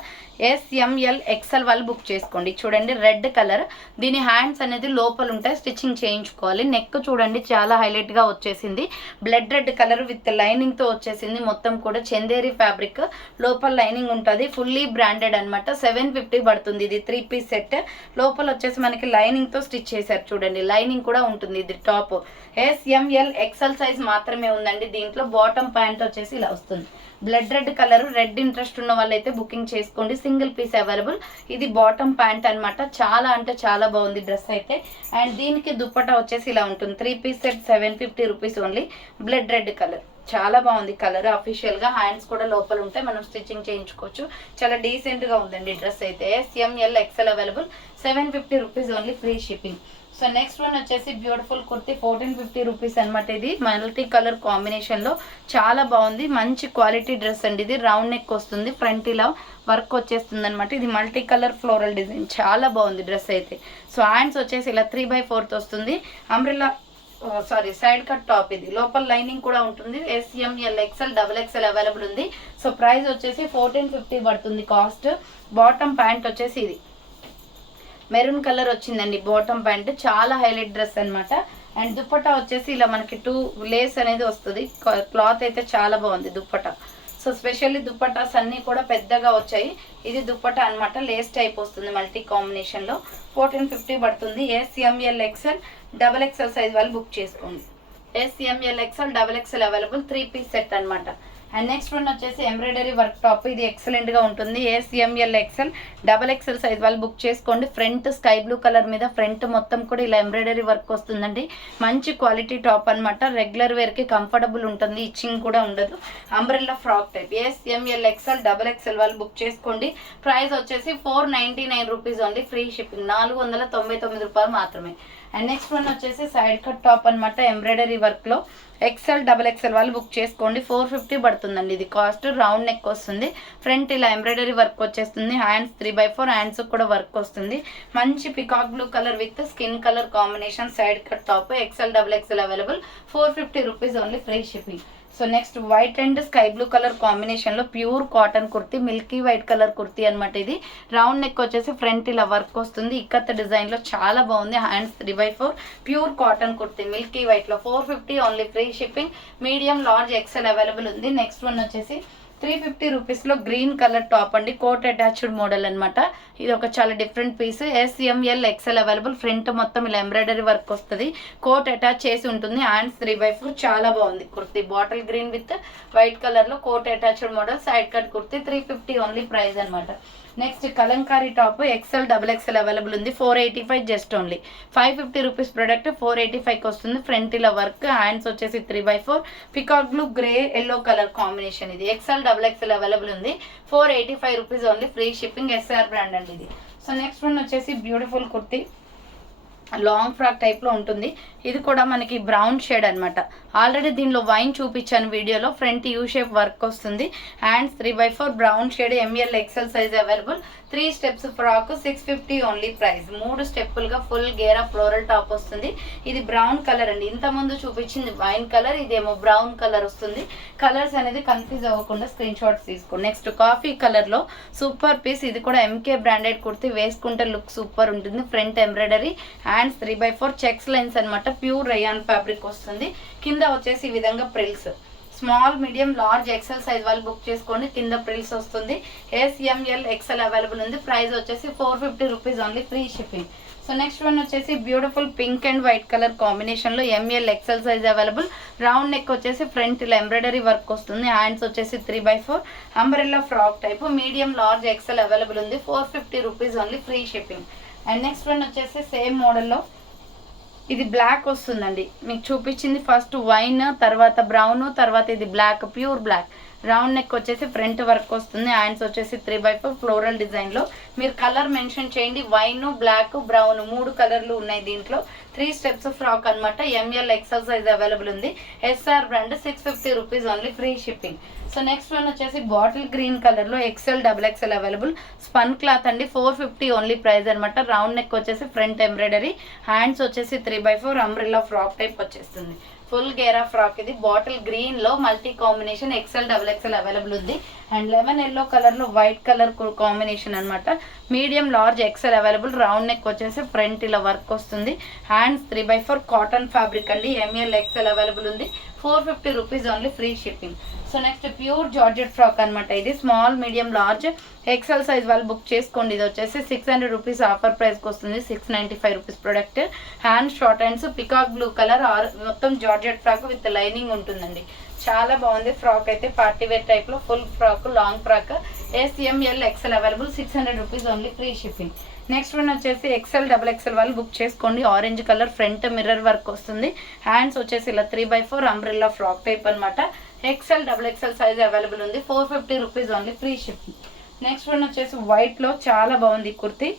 ఎస్ఎంఎల్ ఎక్స్ఎల్ వాళ్ళు బుక్ చేసుకోండి. చూడండి రెడ్ కలర్. దీని హ్యాండ్స్ అనేది లోపల ఉంటాయి, స్టిచ్చింగ్ చేయించుకోవాలి. నెక్ చూడండి చాలా హైలైట్గా వచ్చేసింది. బ్లడ్ రెడ్ కలర్ విత్ లైనింగ్తో వచ్చేసింది. మొత్తం కూడా చందేరి ఫ్యాబ్రిక్, లోపల లైనింగ్ ఉంటుంది. ఫుల్లీ బ్రాండెడ్ అనమాట. 750 పడుతుంది. ఇది 3 పీస్ సెట్. లోపల వచ్చేసి మనకి లైనింగ్తో స్టిచ్ చేశారు. చూడండి లైనింగ్ కూడా ఉంటుంది. ఇది టాప్ ఎస్ఎంఎల్ ఎక్స్ఎల్ సైజ్ మాత్రమే ఉందండి. దీంట్లో బాటమ్ ప్యాంట్ వచ్చేసి ఇలా వస్తుంది. Blood red colour. Red interest ఉన్న వాళ్ళైతే బుకింగ్ చేసుకోండి. Single piece available. ఇది బాటమ్ ప్యాంట్ అనమాట. చాలా అంటే చాలా బాగుంది డ్రెస్ అయితే. అండ్ దీనికి దుప్పటా వచ్చేసి ఇలా ఉంటుంది. 3 piece set 750 rupees only. Blood red colour చాలా బాగుంది కలర్. అఫీషియల్గా హ్యాండ్స్ కూడా లోపల ఉంటాయి, మనం స్టిచ్చింగ్ చేయించుకోవచ్చు. చాలా డీసెంట్గా ఉందండి డ్రెస్ అయితే. S M L XL available, 750 rupees only, free shipping. So next one వచ్చేసి బ్యూటిఫుల్ కుర్తీ 1450 రూపీస్ అనమాట. ఇది మల్టీ కలర్ కాంబినేషన్లో చాలా బాగుంది. మంచి క్వాలిటీ డ్రెస్ అండి. ఇది రౌండ్ నెక్ వస్తుంది. ఫ్రంట్ ఇలా వర్క్ వచ్చేస్తుంది అనమాట. ఇది మల్టీ కలర్ ఫ్లోరల్ డిజైన్. చాలా బాగుంది డ్రెస్ అయితే. సో హ్యాండ్స్ వచ్చేసి ఇలా 3/4 వస్తుంది. Umbrella side cut top. ఇది లోపల లైనింగ్ కూడా ఉంటుంది. SML XL double XL available ఉంది. సో ప్రైస్ వచ్చేసి 1450 పడుతుంది కాస్ట్. బాటమ్ ప్యాంట్ వచ్చేసి ఇది మెరూన్ కలర్ వచ్చిందండి. బాటమ్ ప్యాంట్ చాలా హైలైట్ డ్రెస్ అనమాట. అండ్ దుప్పటా వచ్చేసి ఇలా మనకి 2 లేస్ అనేది వస్తుంది. క్లాత్ అయితే చాలా బాగుంది దుప్పటా. సో స్పెషల్లీ దుప్పటాస్ అన్నీ కూడా పెద్దగా వచ్చాయి. ఇది దుప్పటా అనమాట. లేస్ టైప్ వస్తుంది మల్టీ కాంబినేషన్లో. 1450 పడుతుంది. SML XL double XL size వాళ్ళు బుక్ చేసుకోండి. SML XL double XL available, 3 piece set అనమాట. అండ్ నెక్స్ట్ వన్ వచ్చేసి ఎంబ్రాయిడరీ వర్క్ టాప్. ఇది ఎక్సలెంట్గా ఉంటుంది. SML XL double XL size వాళ్ళు బుక్ చేసుకోండి. ఫ్రంట్ స్కై బ్లూ కలర్ మీద ఫ్రంట్ మొత్తం కూడా ఇలా ఎంబ్రాయిడరీ వర్క్ వస్తుందండి. మంచి క్వాలిటీ టాప్ అనమాట. రెగ్యులర్ వేర్కి కంఫర్టబుల్ ఉంటుంది. ఇచ్చింగ్ కూడా ఉండదు. Umbrella frock type. SML XL double XL వాళ్ళు బుక్ చేసుకోండి. ప్రైస్ వచ్చేసి 499 రూపీస్ ఓన్లీ, ఫ్రీ షిప్పింగ్. 499 రూపాయలు మాత్రమే. అండ్ నెక్స్ట్ వన్ వచ్చేసి సైడ్ కట్ టాప్ అనమాట, ఎంబ్రాయిడరీ వర్క్లో. XL XXL వాళ్ళు బుక్ చేసుకోండి. 450 పడుతుందండి ఇది కాస్ట్. రౌండ్ నెక్ వస్తుంది, ఫ్రంట్ ఇలా ఎంబ్రాయిడరీ వర్క్ వచ్చేస్తుంది, హ్యాండ్స్ 3/4 హ్యాండ్స్ కూడా వర్క్ వస్తుంది. మంచి peacock blue colour with skin colour combination side cut top. XL XXL available. 450 rupees only, free shipping. So next white and sky blue colour కాంబినేషన్లో pure cotton kurti, milky white colour kurti అనమాట ఇది. Round neck వచ్చేసి front ఇలా work వస్తుంది, ఇక్కత్ డిజైన్లో చాలా బాగుంది. Hands 3/4 pure cotton kurti milky వైట్లో. 450 only, free shipping. Medium large XL available ఉంది. నెక్స్ట్ వన్ వచ్చేసి 350 రూపీస్లో గ్రీన్ కలర్ టాప్ అండి, కోట్ అటాచ్డ్ మోడల్ అనమాట. ఇది ఒక చాలా different piece. SML XL available. Front మొత్తం ఇలా ఎంబ్రాయిడరీ వర్క్ వస్తుంది, కోట్ అటాచ్ చేసి ఉంటుంది, హ్యాండ్స్ 3/4. చాలా బాగుంది kurti, bottle green with white కలర్లో coat attached model side cut kurti. 350 only price అనమాట. Next Kalamkari top XL XXL available ఉంది. 485 జస్ట్ ఓన్లీ. 550 రూపీస్ ప్రోడక్ట్ 485కి వస్తుంది. ఫ్రంట్ ఇలా వర్క్, హ్యాండ్స్ వచ్చేసి 3/4 peacock blue grey yellow colour combination. ఇది XL XXL అవైలబుల్ ఉంది. 485 rupees only, free shipping. SR brand అండి ఇది. సో నెక్స్ట్ వన్ వచ్చేసి బ్యూటిఫుల్ కుర్తీ, లాంగ్ ఫ్రాక్ టైప్లో ఉంటుంది. ఇది కూడా మనకి బ్రౌన్ షేడ్ అనమాట. ఆల్రెడీ దీనిలో వైన్ చూపించాను వీడియోలో. ఫ్రంట్ యూ షేప్ వర్క్ వస్తుంది, hands 3/4 brown shade, ML XL size available. 3 steps frock 650 only price. 3 స్టెప్పులుగా ఫుల్ గేరా ఫ్లోరల్ టాప్ వస్తుంది. ఇది బ్రౌన్ కలర్ అండి, ఇంతకుముందు చూపించింది వైన్ కలర్, ఇదేమో బ్రౌన్ కలర్ వస్తుంది. కలర్స్ అనేది కన్ఫ్యూజ్ అవ్వకుండా స్క్రీన్ షాట్స్ తీసుకోండి. నెక్స్ట్ కాఫీ కలర్లో సూపర్ పీస్, ఇది కూడా MK బ్రాండెడ్ కుర్తీ. వేసుకుంటే లుక్ సూపర్ ఉంటుంది. Front embroidery, hands 3/4 checks lines అనమాట. ప్యూర్ రయాన్ ఫ్యాబ్రిక్ వస్తుంది. కింద వచ్చేసి ఈ విధంగా frills. Small medium large XL size వాళ్ళు బుక్ చేసుకోండి. కింద ప్రిల్స్ వస్తుంది. SML XL అవైలబుల్ ఉంది. ప్రైస్ వచ్చేసి 450 rupees only, free shipping. So next one వచ్చేసి beautiful pink and white colour కాంబినేషన్లో ML XL size available. Round neck వచ్చేసి ఫ్రంట్ ఇలా ఎంబ్రాయిడరీ వర్క్ వస్తుంది, హ్యాండ్స్ వచ్చేసి 3/4 umbrella frock type. Medium large XL available ఉంది. 450 rupees only, free shipping. And next one వచ్చేసి same మోడల్లో ఇది బ్లాక్ వస్తుందండి. మీకు చూపించింది ఫస్ట్ వైన్, తర్వాత బ్రౌన్, తర్వాత ఇది black, pure black. Round neck వచ్చేసి ఫ్రంట్ వర్క్ వస్తుంది, హ్యాండ్స్ వచ్చేసి 3/4 ఫ్లోరల్ డిజైన్లో. మీరు కలర్ మెన్షన్ చేయండి. వైన్, బ్లాక్, బ్రౌన్ 3 కలర్లు ఉన్నాయి దీంట్లో. 3 స్టెప్స్ ఫ్రాక్ అనమాట. ML XL సైజ్ అవైలబుల్ ఉంది. SR brand. 650 rupees only, free shipping. So next one వచ్చేసి బాటిల్ గ్రీన్ కలర్లో XL XXL available. Spun cloth అండి. 450 ఓన్లీ ప్రైస్ అనమాట. రౌండ్ నెక్ వచ్చేసి ఫ్రంట్ ఎంబ్రాయిడరీ, హ్యాండ్స్ వచ్చేసి 3/4 అంబ్రెల్లా ఫ్రాక్ టైప్ వచ్చేస్తుంది. Full ghera frock ఇది. Bottle గ్రీన్లో multi combination XL XXL available ఉంది. అండ్ లెమన్ ఎల్లో కలర్లో వైట్ కలర్ కాంబినేషన్ అనమాట. Medium large XL available. Round neck వచ్చేసి ఫ్రంట్ ఇలా వర్క్ వస్తుంది, హ్యాండ్స్ 3/4 కాటన్ ఫ్యాబ్రిక్ అండి. ML XL అవైలబుల్ ఉంది. 450 rupees only, free shipping. So next pure georgette frock అనమాట. ఇది small medium large XL size వాళ్ళు book చేసుకోండి. ఇది వచ్చేసి 600 రూపీస్ ఆఫర్ ప్రైస్కి వస్తుంది. 695 rupees product. Hand short hands, peacock blue colour, మొత్తం జార్జెట్ ఫ్రాక్ విత్ లైనింగ్ ఉంటుందండి. చాలా బాగుంది ఫ్రాక్ అయితే. పార్టీ వేర్ టైప్లో full frock, long frock. SML XL available. 600 rupees only, free shipping. Next one వచ్చేసి XL XXL వాళ్ళు బుక్ చేసుకోండి. Orange colour, front mirror work వస్తుంది, హ్యాండ్స్ వచ్చేసి ఇలా 3/4 అంబ్రెల్లా ఫ్రాక్ టైప్ అనమాట. XL XXL సైజ్ అవైలబుల్ ఉంది. 450 rupees only, free shipping. Next one వచ్చేసి వైట్లో చాలా బాగుంది కుర్తీ.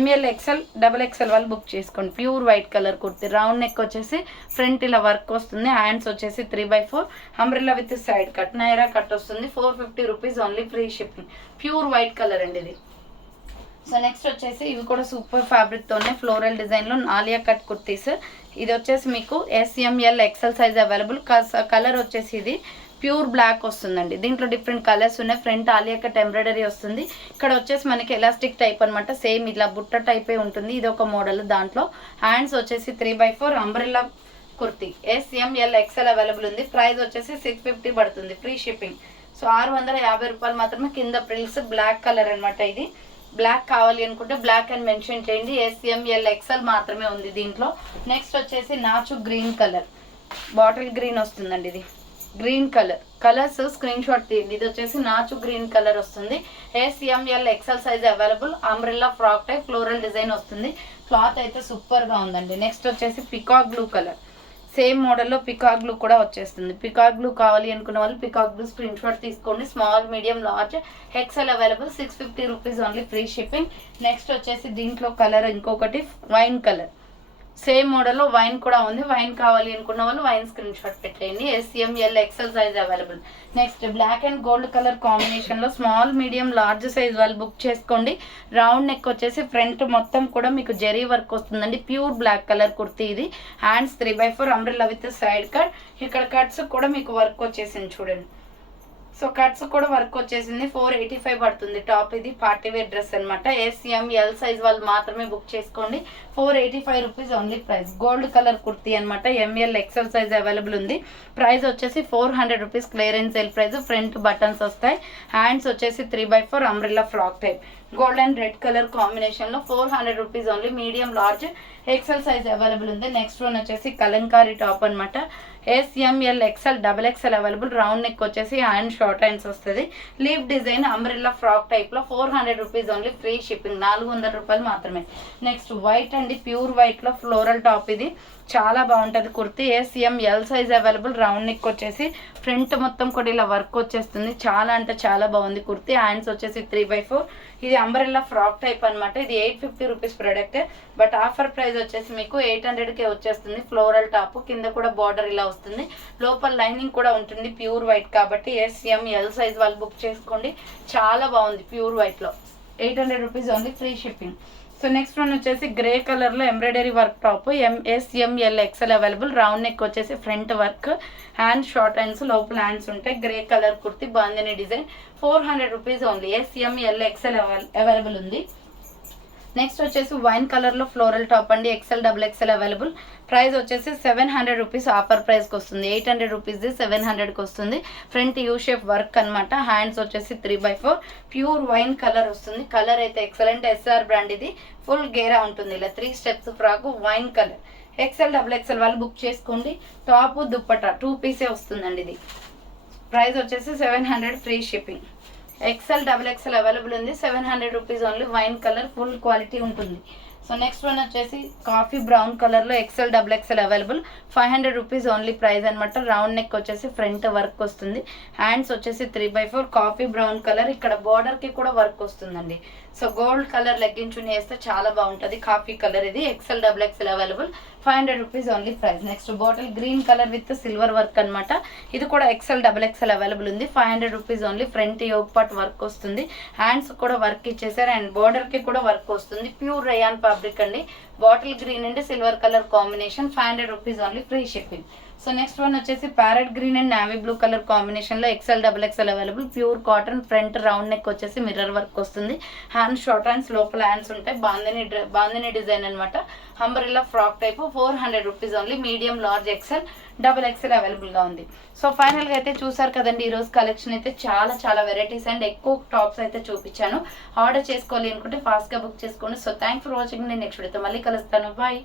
ML XL XXL వాళ్ళు బుక్ చేసుకోండి. Pure white colour kurti. Round neck వచ్చేసి ఫ్రంట్ ఇలా వర్క్ వస్తుంది, హ్యాండ్స్ వచ్చేసి 3/4 umbrella with side cut, Naira cut వస్తుంది. 450 rupees only, free shipping. Pure white colour అండి ఇది. సో నెక్స్ట్ వచ్చేసి ఇవి కూడా సూపర్ ఫ్యాబ్రిక్తోనే ఫ్లోరల్ డిజైన్లో ఆలియా కట్ కుర్తీస్. ఇది వచ్చేసి మీకు SML XL size available. Colour వచ్చేసి ఇది ప్యూర్ బ్లాక్ వస్తుందండి. దీంట్లో డిఫరెంట్ కలర్స్ ఉన్నాయి. ఫ్రంట్ ఆలియా కట్ ఎంబ్రాయిడరీ వస్తుంది. ఇక్కడ వచ్చేసి మనకి ఎలాస్టిక్ టైప్ అనమాట. సేమ్ ఇలా బుట్ట టైపే ఉంటుంది. ఇది ఒక మోడల్. దాంట్లో హ్యాండ్స్ వచ్చేసి 3/4 umbrella kurti. SML XL available ఉంది. ప్రైస్ వచ్చేసి 650 పడుతుంది, ఫ్రీ షిప్పింగ్. సో 650 రూపాయలు మాత్రమే. కింద ప్రిల్స్ బ్లాక్ కలర్ అనమాట. ఇది బ్లాక్ కావాలి అనుకుంటే బ్లాక్ అని మెన్షన్ చేయండి. SML XL మాత్రమే ఉంది దీంట్లో. నెక్స్ట్ వచ్చేసి నాచు గ్రీన్ కలర్, బాటిల్ గ్రీన్ వస్తుందండి. ఇది green colour. Colours screen shot తీయండి. ఇది వచ్చేసి నాచు గ్రీన్ కలర్ వస్తుంది. SML XL size available. Umbrella frock type floral design వస్తుంది. క్లాత్ అయితే సూపర్గా ఉందండి. నెక్స్ట్ వచ్చేసి పికాక్ బ్లూ కలర్. సేమ్ మోడల్లో పికాక్ బ్లూ కూడా వచ్చేస్తుంది. పికాక్ బ్లూ కావాలి అనుకున్న వాళ్ళు పికాక్ బ్లూ స్క్రీన్ షాట్ తీసుకోండి. Small medium large XL available. 650 rupees only, free shipping. Next వచ్చేసి దీంట్లో కలర్ ఇంకొకటి వైన్ కలర్. సేమ్ మోడల్లో వైన్ కూడా ఉంది. వైన్ కావాలి అనుకున్న వాళ్ళు వైన్ స్క్రీన్ షాట్ పెట్టేయండి. SML XL size available. Next black and gold colour కాంబినేషన్లో స్మాల్ మీడియం లార్జ్ సైజ్ వాళ్ళు బుక్ చేసుకోండి. రౌండ్ నెక్ వచ్చేసి ఫ్రంట్ మొత్తం కూడా మీకు జరీ వర్క్ వస్తుందండి. ప్యూర్ బ్లాక్ కలర్ కుర్తీ ఇది. Hands 3/4 umbrella with side cut. ఇక్కడ కట్స్ కూడా మీకు వర్క్ వచ్చేసింది చూడండి. సో కట్స్ కూడా వర్క్ వచ్చేసింది. 485 పడుతుంది టాప్. ఇది పార్టీ వేర్ డ్రెస్ అనమాట. SML సైజ్ వాళ్ళు మాత్రమే బుక్ చేసుకోండి. 485 rupees only price. Gold colour kurti అనమాట. ML XL సైజ్ అవైలబుల్ ఉంది. ప్రైస్ వచ్చేసి 400 rupees clearance sale price. Front buttons వస్తాయి. హ్యాండ్స్ వచ్చేసి 3/4 umbrella frock type. Gold and red colour combination లో 400 rupees only. Medium large XL size available ఉంది. Next one వచ్చేసి Kalamkari top అనమాట. SML XL XXL available. Round neck వచ్చేసి hand short hands వస్తుంది. Leave design umbrella frock type లో 400 rupees only. Free shipping. 400 రూపాయలు మాత్రమే. Next white అండి, ప్యూర్ వైట్ లో ఫ్లోరల్ టాప్. ఇది చాలా బాగుంటుంది kurti. SML size available. Round neck వచ్చేసి ఫ్రంట్ మొత్తం కూడా ఇలా వర్క్ వచ్చేస్తుంది. చాలా అంటే చాలా బాగుంది కుర్తీ. హ్యాండ్స్ వచ్చేసి 3/4. ఇది అంబ్రెల్లా ఫ్రాక్ టైప్ అనమాట. ఇది 850 rupees product. But offer price వచ్చేసి మీకు 800కే వచ్చేస్తుంది. ఫ్లోరల్ టాప్ కింద కూడా బార్డర్ ఇలా వస్తుంది. లోపల లైనింగ్ కూడా ఉంటుంది. ప్యూర్ వైట్ కాబట్టి SML సైజ్ వాళ్ళు బుక్ చేసుకోండి. చాలా బాగుంది ప్యూర్ వైట్ లో. 800 rupees only. Free shipping. So next one వచ్చేసి గ్రే కలర్ లో embroidery work top. SML XL available. Round neck వచ్చేసి front work, hand short hands, లోపల హ్యాండ్స్ ఉంటాయి. Grey colour kurti, bandhani design. 400 rupees only. SML XL available ఉంది. Next వచ్చేసి wine colour లో floral top అండి. XL XXL available. Price వచ్చేసి 700 rupees offer ప్రైస్కి వస్తుంది. 800 రూపీస్ది 700కి వస్తుంది. ఫ్రంట్ యూ షేప్ వర్క్ అనమాట. హ్యాండ్స్ వచ్చేసి 3/4. ప్యూర్ వైన్ కలర్ వస్తుంది. కలర్ అయితే ఎక్సలెంట్. SR బ్రాండ్ ఇది. ఫుల్ గేరా ఉంటుంది. ఇలా 3 steps frock wine colour. XL XXL వాళ్ళు బుక్ చేసుకోండి. టాప్ దుప్పట 2 పీసే వస్తుందండి. ఇది ప్రైస్ వచ్చేసి 700. Free shipping. XL XXL available ఉంది. 700 rupees only. Wine colour full quality ఉంటుంది. సో నెక్స్ట్ వన్ వచ్చేసి కాఫీ బ్రౌన్ కలర్ లో XL XXL available. 500 rupees only price అనమాట. రౌండ్ నెక్ వచ్చేసి ఫ్రంట్ వర్క్ వస్తుంది. హ్యాండ్స్ వచ్చేసి 3/4. Coffee brown colour. ఇక్కడ border కి కూడా వర్క్ వస్తుందండి. సో గోల్డ్ కలర్ లెగ్గిన్ చున్నీ వేస్తే చాలా బాగుంటుంది. కాఫీ కలర్ ఇది. XL XXL available. 500 rupees only price. Next bottle green colour with silver work అనమాట. ఇది కూడా XL XXL అవైలబుల్ ఉంది. 500 rupees only. Front yoke part work వస్తుంది. హ్యాండ్స్ కూడా వర్క్ ఇచ్చేసారు. అండ్ బార్డర్ కి కూడా వర్క్ వస్తుంది. ప్యూర్ రేయాన్ ఫ్యాబ్రిక్ అండి. Bottle green and silver colour combination. 500 rupees only. Free shipping. So next one వచ్చేసి parrot green and navy blue colour combination లో XL XXL available. Pure cotton. Front round neck వచ్చేసి mirror work వస్తుంది. Hand short hands, లోపల hands ఉంటాయి. Bandhani design అనమాట. Umbrella frock type. 400 rupees only. Medium large XL XXL available గా ఉంది. So final గా అయితే చూసారు కదండి. ఈ రోజు కలెక్షన్ అయితే చాలా వెరైటీస్ అండ్ ఎక్కువ టాప్స్ అయితే చూపించాను. ఆర్డర్ చేసుకోవాలి అనుకుంటే ఫాస్ట్ గా బుక్ చేసుకోండి. So thanks for watching. నేను నెక్స్ట్ వీడియోతో మళ్ళీ కలుస్తాను. బాయ్.